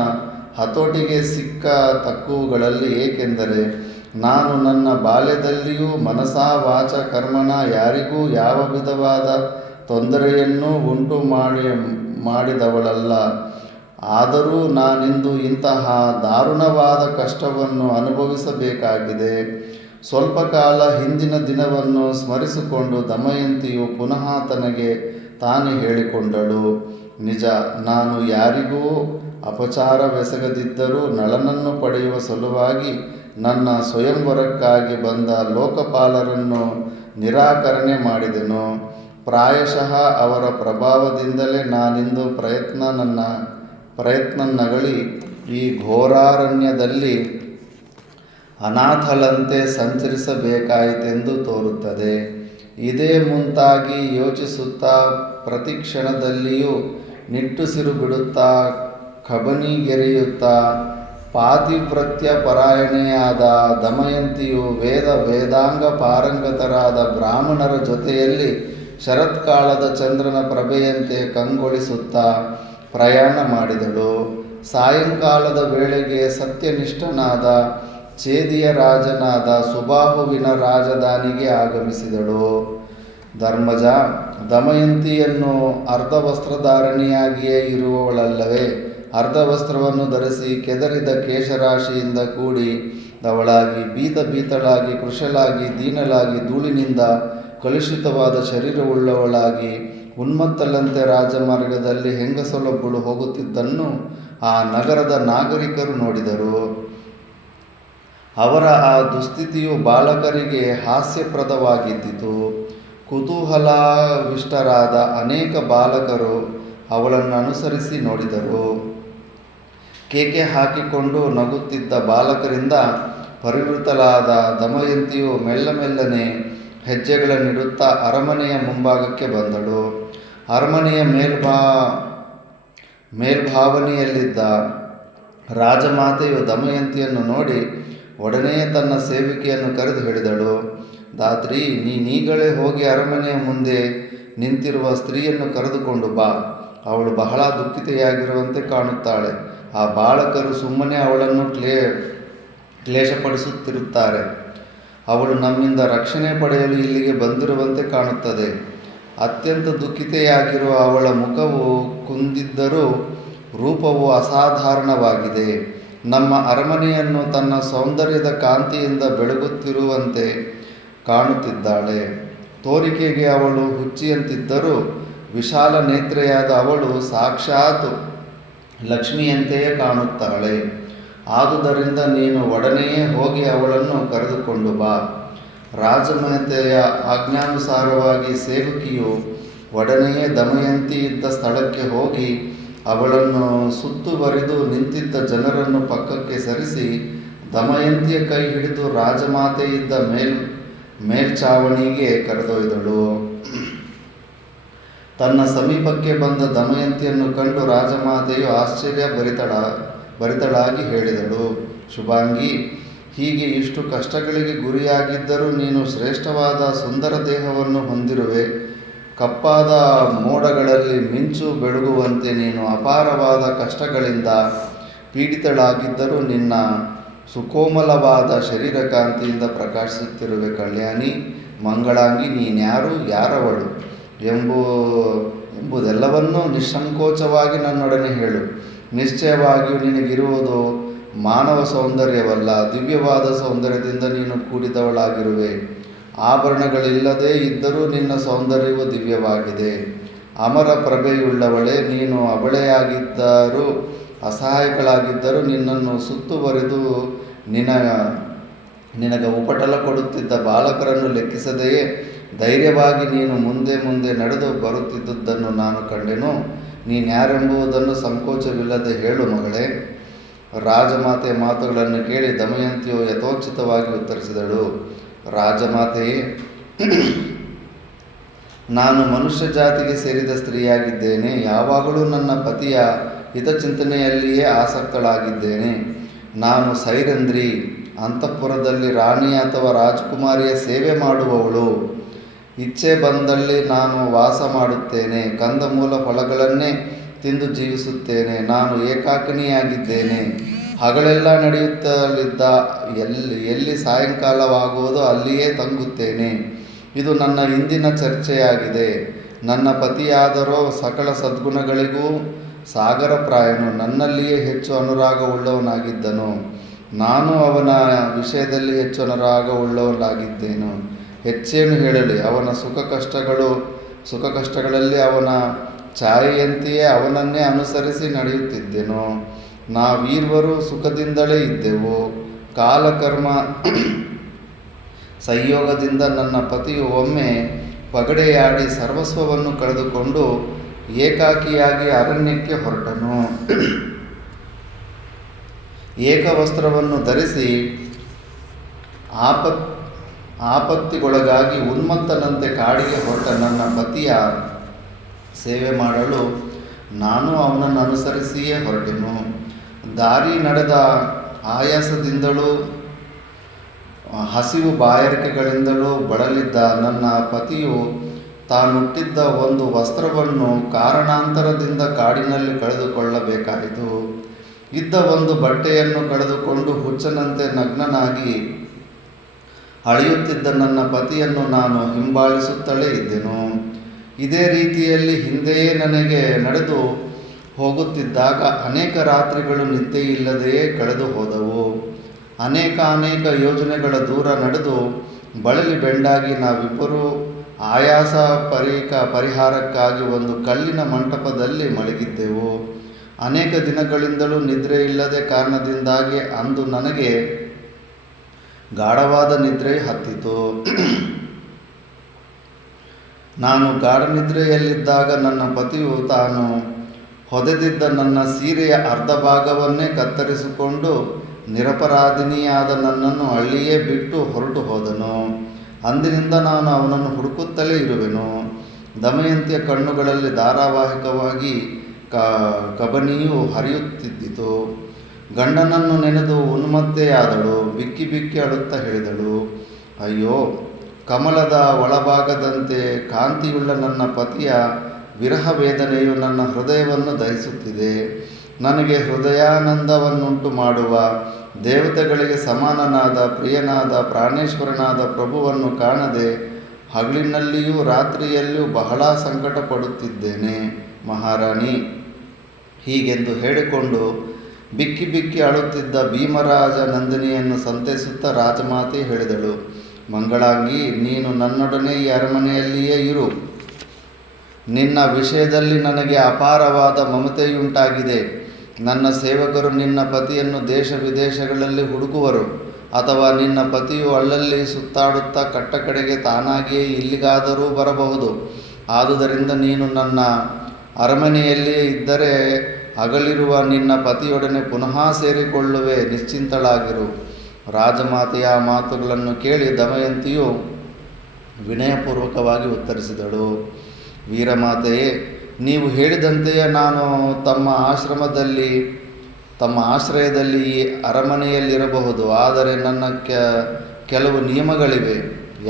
ಹತೋಟಿಗೆ ಸಿಕ್ಕ ತಕ್ಕುವುಗಳಲ್ಲಿ. ಏಕೆಂದರೆ ನಾನು ನನ್ನ ಬಾಲ್ಯದಲ್ಲಿಯೂ ಮನಸ ವಾಚ ಕರ್ಮಣ ಯಾರಿಗೂ ಯಾವ ವಿಧವಾದ ತೊಂದರೆಯನ್ನೂ ಉಂಟು ಮಾಡಿದವಳಲ್ಲ. ಆದರೂ ನಾನಿಂದು ಇಂತಹ ದಾರುಣವಾದ ಕಷ್ಟವನ್ನು ಅನುಭವಿಸಬೇಕಾಗಿದೆ. ಸ್ವಲ್ಪ ಕಾಲ ಹಿಂದಿನ ದಿನವನ್ನು ಸ್ಮರಿಸಿಕೊಂಡು ದಮಯಂತಿಯು ಪುನಃ ತನಗೆ ತಾನೇ ಹೇಳಿಕೊಂಡಳು, ನಿಜ, ನಾನು ಯಾರಿಗೂ ಅಪಚಾರವೆಸಗದಿದ್ದರೂ ನಳನನ್ನು ಪಡೆಯುವ ಸಲುವಾಗಿ ನನ್ನ ಸ್ವಯಂವರಕ್ಕಾಗಿ ಬಂದ ಲೋಕಪಾಲರನ್ನು ನಿರಾಕರಣೆ ಮಾಡಿದೆನು. ಪ್ರಾಯಶಃ ಅವರ ಪ್ರಭಾವದಿಂದಲೇ ನಾನಿಂದು ಪ್ರಯತ್ನ ನಗಳಿ ಈ ಘೋರಾರಣ್ಯದಲ್ಲಿ ಅನಾಥಳಂತೆ ಸಂಚರಿಸಬೇಕಾಯಿತೆಂದು ತೋರುತ್ತದೆ. ಇದೇ ಮುಂತಾಗಿ ಯೋಚಿಸುತ್ತಾ ಪ್ರತಿ ಕ್ಷಣದಲ್ಲಿಯೂ ನಿಟ್ಟುಸಿರು ಬಿಡುತ್ತಾ ಕಬನಿಗೆರೆಯುತ್ತಾ ಪಾತಿವ್ರತ್ಯ ಪರಾಯಣೆಯಾದ ದಮಯಂತಿಯು ವೇದಾಂಗ ಪಾರಂಗತರಾದ ಬ್ರಾಹ್ಮಣರ ಜೊತೆಯಲ್ಲಿ ಶರತ್ಕಾಲದ ಚಂದ್ರನ ಪ್ರಭೆಯಂತೆ ಕಂಗೊಳಿಸುತ್ತಾ ಪ್ರಯಾಣ ಮಾಡಿದಳು. ಸಾಯಂಕಾಲದ ವೇಳೆಗೆ ಸತ್ಯನಿಷ್ಠನಾದ ಛೇದಿಯ ರಾಜನಾದ ಸುಬಾಹುವಿನ ರಾಜಧಾನಿಗೆ ಆಗಮಿಸಿದಳು. ಧರ್ಮಜ, ದಮಯಂತಿಯನ್ನು ಅರ್ಧವಸ್ತ್ರಧಾರಣಿಯಾಗಿಯೇ ಇರುವವಳಲ್ಲವೇ? ಅರ್ಧವಸ್ತ್ರವನ್ನು ಧರಿಸಿ ಕೆದರಿದ ಕೇಶರಾಶಿಯಿಂದ ಕೂಡಿದವಳಾಗಿ ಭೀತಳಾಗಿ ಕೃಶಲಾಗಿ ದೀನಳಾಗಿ ಧೂಳಿನಿಂದ ಕಲುಷಿತವಾದ ಶರೀರವುಳ್ಳವಳಾಗಿ ಉನ್ಮತ್ತಳಂತೆ ರಾಜಮಾರ್ಗದಲ್ಲಿ ಹೆಂಗಸೊಳೊಬ್ಬಳು ಹೋಗುತ್ತಿದ್ದನ್ನು ಆ ನಗರದ ನಾಗರಿಕರು ನೋಡಿದರು. ಅವರ ಆ ದುಸ್ಥಿತಿಯು ಬಾಲಕರಿಗೆ ಹಾಸ್ಯಪ್ರದವಾಗಿದ್ದಿತು. ಕುತೂಹಲವಿಷ್ಟರಾದ ಅನೇಕ ಬಾಲಕರು ಅವಳನ್ನು ಅನುಸರಿಸಿ ನೋಡಿದರು. ಕೇಕೆ ಹಾಕಿಕೊಂಡು ನಗುತ್ತಿದ್ದ ಬಾಲಕರಿಂದ ಪರಿವೃತಳಾದ ದಮಯಂತಿಯು ಮೆಲ್ಲನೆ ಹೆಜ್ಜೆಗಳನ್ನಿಡುತ್ತಾ ಅರಮನೆಯ ಮುಂಭಾಗಕ್ಕೆ ಬಂದಳು. ಅರಮನೆಯ ಮೇಲ್ಭಾವನೆಯಲ್ಲಿದ್ದ ರಾಜಮಾತೆಯು ದಮಯಂತಿಯನ್ನು ನೋಡಿ ಒಡನೆಯೇ ತನ್ನ ಸೇವಕಿಯನ್ನು ಕರೆದು ಹೇಳಿದಳು, ದಾತ್ರಿ, ನೀನೀಗಲೇ ಹೋಗಿ ಅರಮನೆಯ ಮುಂದೆ ನಿಂತಿರುವ ಸ್ತ್ರೀಯನ್ನು ಕರೆದುಕೊಂಡು ಬಾ. ಅವಳು ಬಹಳ ದುಃಖಿತೆಯಾಗಿರುವಂತೆ ಕಾಣುತ್ತಾಳೆ. ಆ ಬಾಲಕರು ಸುಮ್ಮನೆ ಅವಳನ್ನು ಕ್ಲೇಶಪಡಿಸುತ್ತಿರುತ್ತಾರೆ. ಅವಳು ನಮ್ಮಿಂದ ರಕ್ಷಣೆ ಪಡೆಯಲು ಇಲ್ಲಿಗೆ ಬಂದಿರುವಂತೆ ಕಾಣುತ್ತದೆ. ಅತ್ಯಂತ ದುಃಖಿತೆಯಾಗಿರುವ ಅವಳ ಮುಖವು ಕುಂದಿದ್ದರೂ ರೂಪವು ಅಸಾಧಾರಣವಾಗಿದೆ. ನಮ್ಮ ಅರಮನೆಯನ್ನು ತನ್ನ ಸೌಂದರ್ಯದ ಕಾಂತಿಯಿಂದ ಬೆಳಗುತ್ತಿರುವಂತೆ ಕಾಣುತ್ತಿದ್ದಾಳೆ. ತೋರಿಕೆಗೆ ಅವಳು ಹುಚ್ಚಿಯಂತಿದ್ದರೂ ವಿಶಾಲ ನೇತ್ರೆಯಾದ ಅವಳು ಸಾಕ್ಷಾತ್ ಲಕ್ಷ್ಮಿಯಂತೆಯೇ ಕಾಣುತ್ತಾಳೆ. ಆದುದರಿಂದ ನೀನು ಒಡನೆಯೇ ಹೋಗಿ ಅವಳನ್ನು ಕರೆದುಕೊಂಡು ಬಾ. ರಾಜಮಾತೆಯ ಆಜ್ಞಾನುಸಾರವಾಗಿ ಸೇವಕಿಯು ಒಡನೆಯೇ ದಮಯಂತಿ ಇದ್ದ ಸ್ಥಳಕ್ಕೆ ಹೋಗಿ ಅವಳನ್ನು ಸುತ್ತುವರಿದು ನಿಂತಿದ್ದ ಜನರನ್ನು ಪಕ್ಕಕ್ಕೆ ಸರಿಸಿ ದಮಯಂತಿಯ ಕೈ ಹಿಡಿದು ರಾಜಮಾತೆ ಇದ್ದ ಮೇಲ್ಛಾವಣಿಗೆ ಕರೆದೊಯ್ದಳು. ತನ್ನ ಸಮೀಪಕ್ಕೆ ಬಂದ ದಮಯಂತಿಯನ್ನು ಕಂಡು ರಾಜಮಾತೆಯು ಭರಿತಳಾಗಿ ಹೇಳಿದಳು, ಶುಭಾಂಗಿ, ಹೀಗೆ ಇಷ್ಟು ಕಷ್ಟಗಳಿಗೆ ಗುರಿಯಾಗಿದ್ದರೂ ನೀನು ಶ್ರೇಷ್ಠವಾದ ಸುಂದರ ದೇಹವನ್ನು ಹೊಂದಿರುವೆ. ಕಪ್ಪಾದ ಮೋಡಗಳಲ್ಲಿ ಮಿಂಚು ಬೆಳಗುವಂತೆ ನೀನು ಅಪಾರವಾದ ಕಷ್ಟಗಳಿಂದ ಪೀಡಿತಳಾಗಿದ್ದರೂ ನಿನ್ನ ಸುಕೋಮಲವಾದ ಶರೀರ ಕಾಂತಿಯಿಂದ ಪ್ರಕಾಶಿಸುತ್ತಿರುವೆ. ಕಲ್ಯಾಣಿ, ಮಂಗಳಾಂಗಿ, ನೀನ್ಯಾರು, ಯಾರವಳು ಎಂಬುದೆಲ್ಲವನ್ನೂ ನಿಸ್ಸಂಕೋಚವಾಗಿ ನನ್ನೊಡನೆ ಹೇಳು. ನಿಶ್ಚಯವಾಗಿಯೂ ನಿನಗಿರುವುದು ಮಾನವ ಸೌಂದರ್ಯವಲ್ಲ, ದಿವ್ಯವಾದ ಸೌಂದರ್ಯದಿಂದ ನೀನು ಕೂಡಿದವಳಾಗಿರುವೆ. ಆಭರಣಗಳಿಲ್ಲದೇ ಇದ್ದರೂ ನಿನ್ನ ಸೌಂದರ್ಯವು ದಿವ್ಯವಾಗಿದೆ. ಅಮರ ಪ್ರಭೆಯುಳ್ಳವಳೇ, ನೀನು ಅಬಳೆಯಾಗಿದ್ದರೂ ಅಸಹಾಯಕಳಾಗಿದ್ದರೂ ನಿನ್ನನ್ನು ಸುತ್ತುವರಿದು ನಿನಗೆ ಉಪಟಳ ಕೊಡುತ್ತಿದ್ದ ಬಾಲಕರನ್ನು ಲೆಕ್ಕಿಸದೆಯೇ ಧೈರ್ಯವಾಗಿ ನೀನು ಮುಂದೆ ನಡೆದು ಬರುತ್ತಿದ್ದುದನ್ನು ನಾನು ಕಂಡೆನು. ನೀನ್ಯಾರೆಂಬುದನ್ನು ಸಂಕೋಚವಿಲ್ಲದೆ ಹೇಳು ಮಗಳೇ. ರಾಜಮಾತೆಯ ಮಾತುಗಳನ್ನು ಕೇಳಿ ದಮಯಂತಿಯು ಯಥೋಚಿತವಾಗಿ ಉತ್ತರಿಸಿದಳು, ರಾಜಮಾತೆಯೇ, ನಾನು ಮನುಷ್ಯ ಜಾತಿಗೆ ಸೇರಿದ ಸ್ತ್ರೀಯಾಗಿದ್ದೇನೆ. ಯಾವಾಗಲೂ ನನ್ನ ಪತಿಯ ಹಿತಚಿಂತನೆಯಲ್ಲಿಯೇ ಆಸಕ್ತಳಾಗಿದ್ದೇನೆ. ನಾನು ಸೈರಂಧ್ರಿ, ಅಂತಃಪುರದಲ್ಲಿ ರಾಣಿ ಅಥವಾ ರಾಜಕುಮಾರಿಯ ಸೇವೆ ಮಾಡುವವಳು. ಇಚ್ಛೆ ಬಂದಲ್ಲಿ ನಾನು ವಾಸ ಮಾಡುತ್ತೇನೆ. ಕಂದಮೂಲ ಫಲಗಳನ್ನೇ ತಿಂದು ಜೀವಿಸುತ್ತೇನೆ. ನಾನು ಏಕಾಕಿನಿಯಾಗಿದ್ದೇನೆ. ಹಗಲೆಲ್ಲ ನಡೆಯುತ್ತಲಿದ್ದ ಎಲ್ಲಿ ಸಾಯಂಕಾಲವಾಗುವುದೋ ಅಲ್ಲಿಯೇ ತಂಗುತ್ತೇನೆ. ಇದು ನನ್ನ ಇಂದಿನ ಚರ್ಚೆಯಾಗಿದೆ. ನನ್ನ ಪತಿಯಾದರೋ ಸಕಲ ಸದ್ಗುಣಗಳಿಗೂ ಸಾಗರಪ್ರಾಯನು, ನನ್ನಲ್ಲಿಯೇ ಹೆಚ್ಚು ಅನುರಾಗವುಳ್ಳವನಾಗಿದ್ದನು. ನಾನು ಅವನ ವಿಷಯದಲ್ಲಿ ಹೆಚ್ಚು ಅನುರಾಗವುಳ್ಳವನಾಗಿದ್ದೇನು. ಹೆಚ್ಚೇನು ಹೇಳಲಿ, ಅವನ ಸುಖ ಕಷ್ಟಗಳಲ್ಲಿ ಅವನ ಛಾಯೆಯಂತೆಯೇ ಅವನನ್ನೇ ಅನುಸರಿಸಿ ನಡೆಯುತ್ತಿದ್ದೆನು. ನಾವೀರ್ವರೂ ಸುಖದಿಂದಲೇ ಇದ್ದೆವು. ಕಾಲಕರ್ಮ ಸಂಯೋಗದಿಂದ ನನ್ನ ಪತಿಯು ಒಮ್ಮೆ ಪಗಡೆಯಾಡಿ ಸರ್ವಸ್ವವನ್ನು ಕಳೆದುಕೊಂಡು ಏಕಾಕಿಯಾಗಿ ಅರಣ್ಯಕ್ಕೆ ಹೊರಟನು. ಏಕವಸ್ತ್ರವನ್ನು ಧರಿಸಿ ಆಪತ್ತಿಗೊಳಗಾಗಿ ಉನ್ಮತ್ತನಂತೆ ಕಾಡಿಗೆ ಹೊರಟ ನನ್ನ ಪತಿಯ ಸೇವೆ ಮಾಡಲು ನಾನು ಅವನನ್ನು ಅನುಸರಿಸಿಯೇ ಹೊರಟೆನು. ದಾರಿ ನಡೆದ ಆಯಾಸದಿಂದಲೂ ಹಸಿವು ಬಾಯಾರಿಕೆಗಳಿಂದಲೂ ಬಳಲಿದ್ದ ನನ್ನ ಪತಿಯು ತಾನುಟ್ಟಿದ್ದ ಒಂದು ವಸ್ತ್ರವನ್ನು ಕಾರಣಾಂತರದಿಂದ ಕಾಡಿನಲ್ಲಿ ಕಳೆದುಕೊಳ್ಳಬೇಕಾಯಿತು. ಇದ್ದ ಒಂದು ಬಟ್ಟೆಯನ್ನು ಕಳೆದುಕೊಂಡು ಹುಚ್ಚನಂತೆ ನಗ್ನನಾಗಿ ಅಳೆಯುತ್ತಿದ್ದ ನನ್ನ ಪತಿಯನ್ನು ನಾನು ಹಿಂಬಾಲಿಸುತ್ತಲೇ ಇದ್ದೆನು. ಇದೇ ರೀತಿಯಲ್ಲಿ ಹಿಂದೆಯೇ ನನಗೆ ನಡೆದು ಹೋಗುತ್ತಿದ್ದಾಗ ಅನೇಕ ರಾತ್ರಿಗಳು ನಿದ್ದೆಯಿಲ್ಲದೆಯೇ ಕಳೆದು ಹೋದವು. ಅನೇಕ ಯೋಜನೆಗಳ ದೂರ ನಡೆದು ಬಳಲಿ ಬೆಂಡಾಗಿ ನಾವಿಬ್ಬರೂ ಆಯಾಸ ಪರಿಹಾರಕ್ಕಾಗಿ ಒಂದು ಕಲ್ಲಿನ ಮಂಟಪದಲ್ಲಿ ಮಲಗಿದ್ದೆವು. ಅನೇಕ ದಿನಗಳಿಂದಲೂ ನಿದ್ರೆ ಇಲ್ಲದೆ ಕಾರಣದಿಂದಾಗಿ ಅಂದು ನನಗೆ ಗಾಢವಾದ ನಿದ್ರೆ ಹತ್ತಿತು. ನಾನು ಗಾಢನಿದ್ರೆಯಲ್ಲಿದ್ದಾಗ ನನ್ನ ಪತಿಯು ತಾನು ಹೊದೆದಿದ್ದ ನನ್ನ ಸೀರೆಯ ಅರ್ಧ ಭಾಗವನ್ನೇ ಕತ್ತರಿಸಿಕೊಂಡು ನಿರಪರಾಧಿನಿಯಾದ ನನ್ನನ್ನು ಅಲ್ಲಿಯೇ ಬಿಟ್ಟು ಹೊರಟು ಹೋದನು. ಅಂದಿನಿಂದ ನಾನು ಅವನನ್ನು ಹುಡುಕುತ್ತಲೇ ಇರುವೆನು. ದಮಯಂತಿಯ ಕಣ್ಣುಗಳಲ್ಲಿ ಧಾರಾವಾಹಿಕವಾಗಿ ಕಬನಿಯು ಹರಿಯುತ್ತಿದ್ದಿತು. ಗಂಡನನ್ನು ನೆನೆದು ಉನ್ಮತ್ತೆಯಾದಳು. ಬಿಕ್ಕಿ ಬಿಕ್ಕಿ ಅಳುತ್ತಾ ಹೇಳಿದಳು, ಅಯ್ಯೋ, ಕಮಲದ ಒಳಭಾಗದಂತೆ ಕಾಂತಿಯುಳ್ಳ ನನ್ನ ಪತಿಯ ವಿರಹ ವೇದನೆಯು ನನ್ನ ಹೃದಯವನ್ನು ದಹಿಸುತ್ತಿದೆ. ನನಗೆ ಹೃದಯಾನಂದವನ್ನುಂಟು ಮಾಡುವ ದೇವತೆಗಳಿಗೆ ಸಮಾನನಾದ ಪ್ರಿಯನಾದ ಪ್ರಾಣೇಶ್ವರನಾದ ಪ್ರಭುವನ್ನು ಕಾಣದೆ ಹಗಲಿನಲ್ಲಿಯೂ ರಾತ್ರಿಯಲ್ಲಿಯೂ ಬಹಳ ಸಂಕಟ ಪಡುತ್ತಿದ್ದೇನೆ ಮಹಾರಾಣಿ. ಹೀಗೆಂದು ಹೇಳಿಕೊಂಡು ಬಿಕ್ಕಿ ಬಿಕ್ಕಿ ಅಳುತ್ತಿದ್ದ ಭೀಮರಾಜ ನಂದಿನಿಯನ್ನು ಸಂತೈಸುತ್ತಾ ರಾಜಮಾತೆ ಹೇಳಿದಳು, ಮಂಗಳಾಂಗಿ, ನೀನು ನನ್ನೊಡನೆ ಈ ಅರಮನೆಯಲ್ಲಿಯೇ ಇರು. ನಿನ್ನ ವಿಷಯದಲ್ಲಿ ನನಗೆ ಅಪಾರವಾದ ಮಮತೆಯುಂಟಾಗಿದೆ. ನನ್ನ ಸೇವಕರು ನಿನ್ನ ಪತಿಯನ್ನು ದೇಶ ವಿದೇಶಗಳಲ್ಲಿ ಹುಡುಕುವರು, ಅಥವಾ ನಿನ್ನ ಪತಿಯು ಅಲ್ಲಲ್ಲಿ ಸುತ್ತಾಡುತ್ತಾ ಕಟ್ಟಕಡೆಗೆ ತಾನಾಗಿಯೇ ಇಲ್ಲಿಗಾದರೂ ಬರಬಹುದು. ಆದುದರಿಂದ ನೀನು ನನ್ನ ಅರಮನೆಯಲ್ಲಿಯೇ ಇದ್ದರೆ ಹಗಲಿರುವ ನಿನ್ನ ಪತಿಯೊಡನೆ ಪುನಃ ಸೇರಿಕೊಳ್ಳುವೆ, ನಿಶ್ಚಿಂತಳಾಗಿರು. ರಾಜಮಾತೆಯ ಮಾತುಗಳನ್ನು ಕೇಳಿ ದಮಯಂತಿಯು ವಿನಯಪೂರ್ವಕವಾಗಿ ಉತ್ತರಿಸಿದಳು, ವೀರಮಾತೆಯೇ, ನೀವು ಹೇಳಿದಂತೆಯೇ ನಾನು ತಮ್ಮ ಆಶ್ರಯದಲ್ಲಿ ಈ ಅರಮನೆಯಲ್ಲಿರಬಹುದು. ಆದರೆ ನನ್ನ ಕೆಲವು ನಿಯಮಗಳಿವೆ.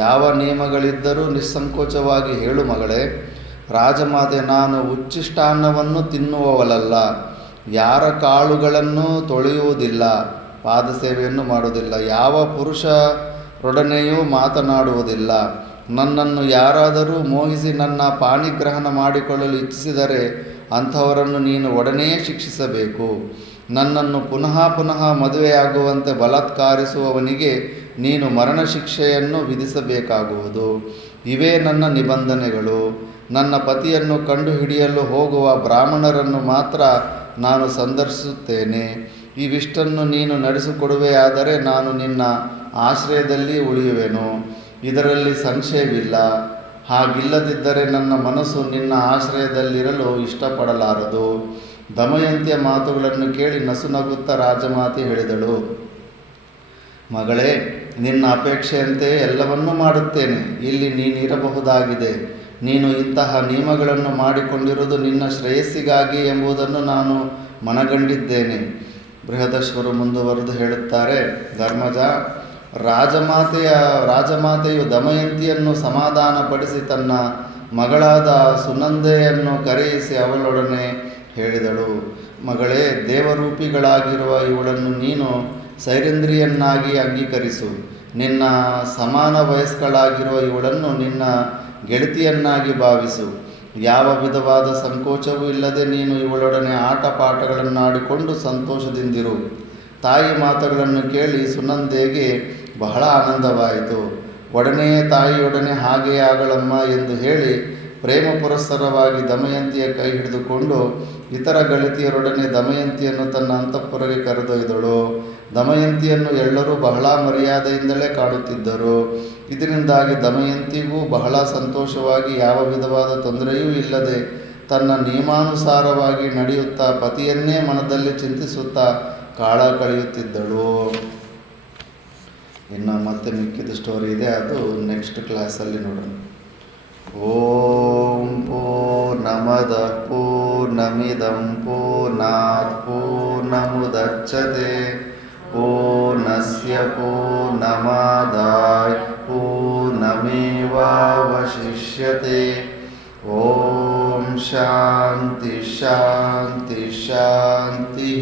ಯಾವ ನಿಯಮಗಳಿದ್ದರೂ ನಿಸ್ಸಂಕೋಚವಾಗಿ ಹೇಳು ಮಗಳೇ. ರಾಜಮಾತೆ, ನಾನು ಉಚ್ಚಿಷ್ಟಾನ್ನವನ್ನು ತಿನ್ನುವವಳಲ್ಲ, ಯಾರ ಕಾಳುಗಳನ್ನು ತೊಳೆಯುವುದಿಲ್ಲ, ಪಾದಸೇವೆಯನ್ನು ಮಾಡುವುದಿಲ್ಲ, ಯಾವ ಪುರುಷರೊಡನೆಯೂ ಮಾತನಾಡುವುದಿಲ್ಲ. ನನ್ನನ್ನು ಯಾರಾದರೂ ಮೋಹಿಸಿ ನನ್ನ ಪಾಣಿಗ್ರಹಣ ಮಾಡಿಕೊಳ್ಳಲು ಇಚ್ಛಿಸಿದರೆ ಅಂಥವರನ್ನು ನೀನು ಒಡನೆಯೇ ಶಿಕ್ಷಿಸಬೇಕು. ನನ್ನನ್ನು ಪುನಃ ಪುನಃ ಮದುವೆಯಾಗುವಂತೆ ಬಲಾತ್ಕಾರಿಸುವವನಿಗೆ ನೀನು ಮರಣ ಶಿಕ್ಷೆಯನ್ನು ವಿಧಿಸಬೇಕಾಗುವುದು. ಇವೇ ನನ್ನ ನಿಬಂಧನೆಗಳು. ನನ್ನ ಪತಿಯನ್ನು ಕಂಡುಹಿಡಿಯಲು ಹೋಗುವ ಬ್ರಾಹ್ಮಣರನ್ನು ಮಾತ್ರ ನಾನು ಸಂದರ್ಶಿಸುತ್ತೇನೆ. ಇವಿಷ್ಟನ್ನು ನೀನು ನಡೆಸಿಕೊಡುವೆಯಾದರೆ ನಾನು ನಿನ್ನ ಆಶ್ರಯದಲ್ಲಿ ಉಳಿಯುವೆನು, ಇದರಲ್ಲಿ ಸಂಶಯವಿಲ್ಲ. ಹಾಗಿಲ್ಲದಿದ್ದರೆ ನನ್ನ ಮನಸ್ಸು ನಿನ್ನ ಆಶ್ರಯದಲ್ಲಿರಲು ಇಷ್ಟಪಡಲಾರದು. ದಮಯಂತಿಯ ಮಾತುಗಳನ್ನು ಕೇಳಿ ನಸುನಗುತ್ತಾ ರಾಜಮಾತೆ ಹೇಳಿದಳು, ಮಗಳೇ, ನಿನ್ನ ಅಪೇಕ್ಷೆಯಂತೆ ಎಲ್ಲವನ್ನೂ ಮಾಡುತ್ತೇನೆ. ಇಲ್ಲಿ ನೀನಿರಬಹುದಾಗಿದೆ. ನೀನು ಇಂತಹ ನಿಯಮಗಳನ್ನು ಮಾಡಿಕೊಂಡಿರುವುದು ನಿನ್ನ ಶ್ರೇಯಸ್ಸಿಗಾಗಿ ಎಂಬುದನ್ನು ನಾನು ಮನಗಂಡಿದ್ದೇನೆ. ಬೃಹದಶ್ವರು ಮುಂದುವರೆದು ಹೇಳುತ್ತಾರೆ, ಧರ್ಮಜ, ರಾಜಮಾತೆಯು ದಮಯಂತಿಯನ್ನು ಸಮಾಧಾನಪಡಿಸಿ ತನ್ನ ಮಗಳಾದ ಸುನಂದೆಯನ್ನು ಕರೆಯಿಸಿ ಅವಳೊಡನೆ ಹೇಳಿದಳು, ಮಗಳೇ, ದೇವರೂಪಿಗಳಾಗಿರುವ ಇವಳನ್ನು ನೀನು ಸೈರೇಂದ್ರಿಯನ್ನಾಗಿ ಅಂಗೀಕರಿಸು. ನಿನ್ನ ಸಮಾನ ವಯಸ್ಕಳಾಗಿರುವ ಇವಳನ್ನು ನಿನ್ನ ಗೆಳತಿಯನ್ನಾಗಿ ಭಾವಿಸು. ಯಾವ ವಿಧವಾದ ಸಂಕೋಚವೂ ಇಲ್ಲದೆ ನೀನು ಇವಳೊಡನೆ ಆಟ ಪಾಠಗಳನ್ನಾಡಿಕೊಂಡು ಸಂತೋಷದಿಂದಿರು. ತಾಯಿ ಮಾತುಗಳನ್ನು ಕೇಳಿ ಸುನಂದೆಗೆ ಬಹಳ ಆನಂದವಾಯಿತು. ಒಡನೆಯೇ ತಾಯಿಯೊಡನೆ ಹಾಗೆಯೇ ಆಗಲಮ್ಮ ಎಂದು ಹೇಳಿ ಪ್ರೇಮ ಪುರಸ್ಸರವಾಗಿ ದಮಯಂತಿಯ ಕೈ ಹಿಡಿದುಕೊಂಡು ಇತರ ಗೆಳತಿಯರೊಡನೆ ದಮಯಂತಿಯನ್ನು ತನ್ನ ಅಂತಃಪುರಕ್ಕೆ ಕರೆದೊಯ್ದಳು. ದಮಯಂತಿಯನ್ನು ಎಲ್ಲರೂ ಬಹಳ ಮರ್ಯಾದೆಯಿಂದಲೇ ಕಾಣುತ್ತಿದ್ದರು. ಇದರಿಂದಾಗಿ ದಮಯಂತಿಗೂ ಬಹಳ ಸಂತೋಷವಾಗಿ ಯಾವ ವಿಧವಾದ ತೊಂದರೆಯೂ ಇಲ್ಲದೆ ತನ್ನ ನಿಯಮಾನುಸಾರವಾಗಿ ನಡೆಯುತ್ತಾ ಪತಿಯನ್ನೇ ಮನದಲ್ಲಿ ಚಿಂತಿಸುತ್ತಾ ಕಾಲ ಕಳೆಯುತ್ತಿದ್ದಳು. ಇನ್ನು ಮತ್ತೆ ಮಿಕ್ಕಿದ ಸ್ಟೋರಿ ಇದೆ, ಅದು ನೆಕ್ಸ್ಟ್ ಕ್ಲಾಸಲ್ಲಿ ನೋಡೋಣ. ಓಂ ಪೂರ್ಣಮದಃ ಪೂರ್ಣಮಿದಂ ಪೂರ್ಣಾತ್ ಪೂರ್ಣಮುದಚ್ಯತೆ ಪೂರ್ಣಸ್ಯ ಪೂರ್ಣಮಾದಾಯ ಪೂರ್ಣಮೇವಾವಶಿಷ್ಯತೆ. ಓಂ ಶಾಂತಿ ಶಾಂತಿ ಶಾಂತಿ.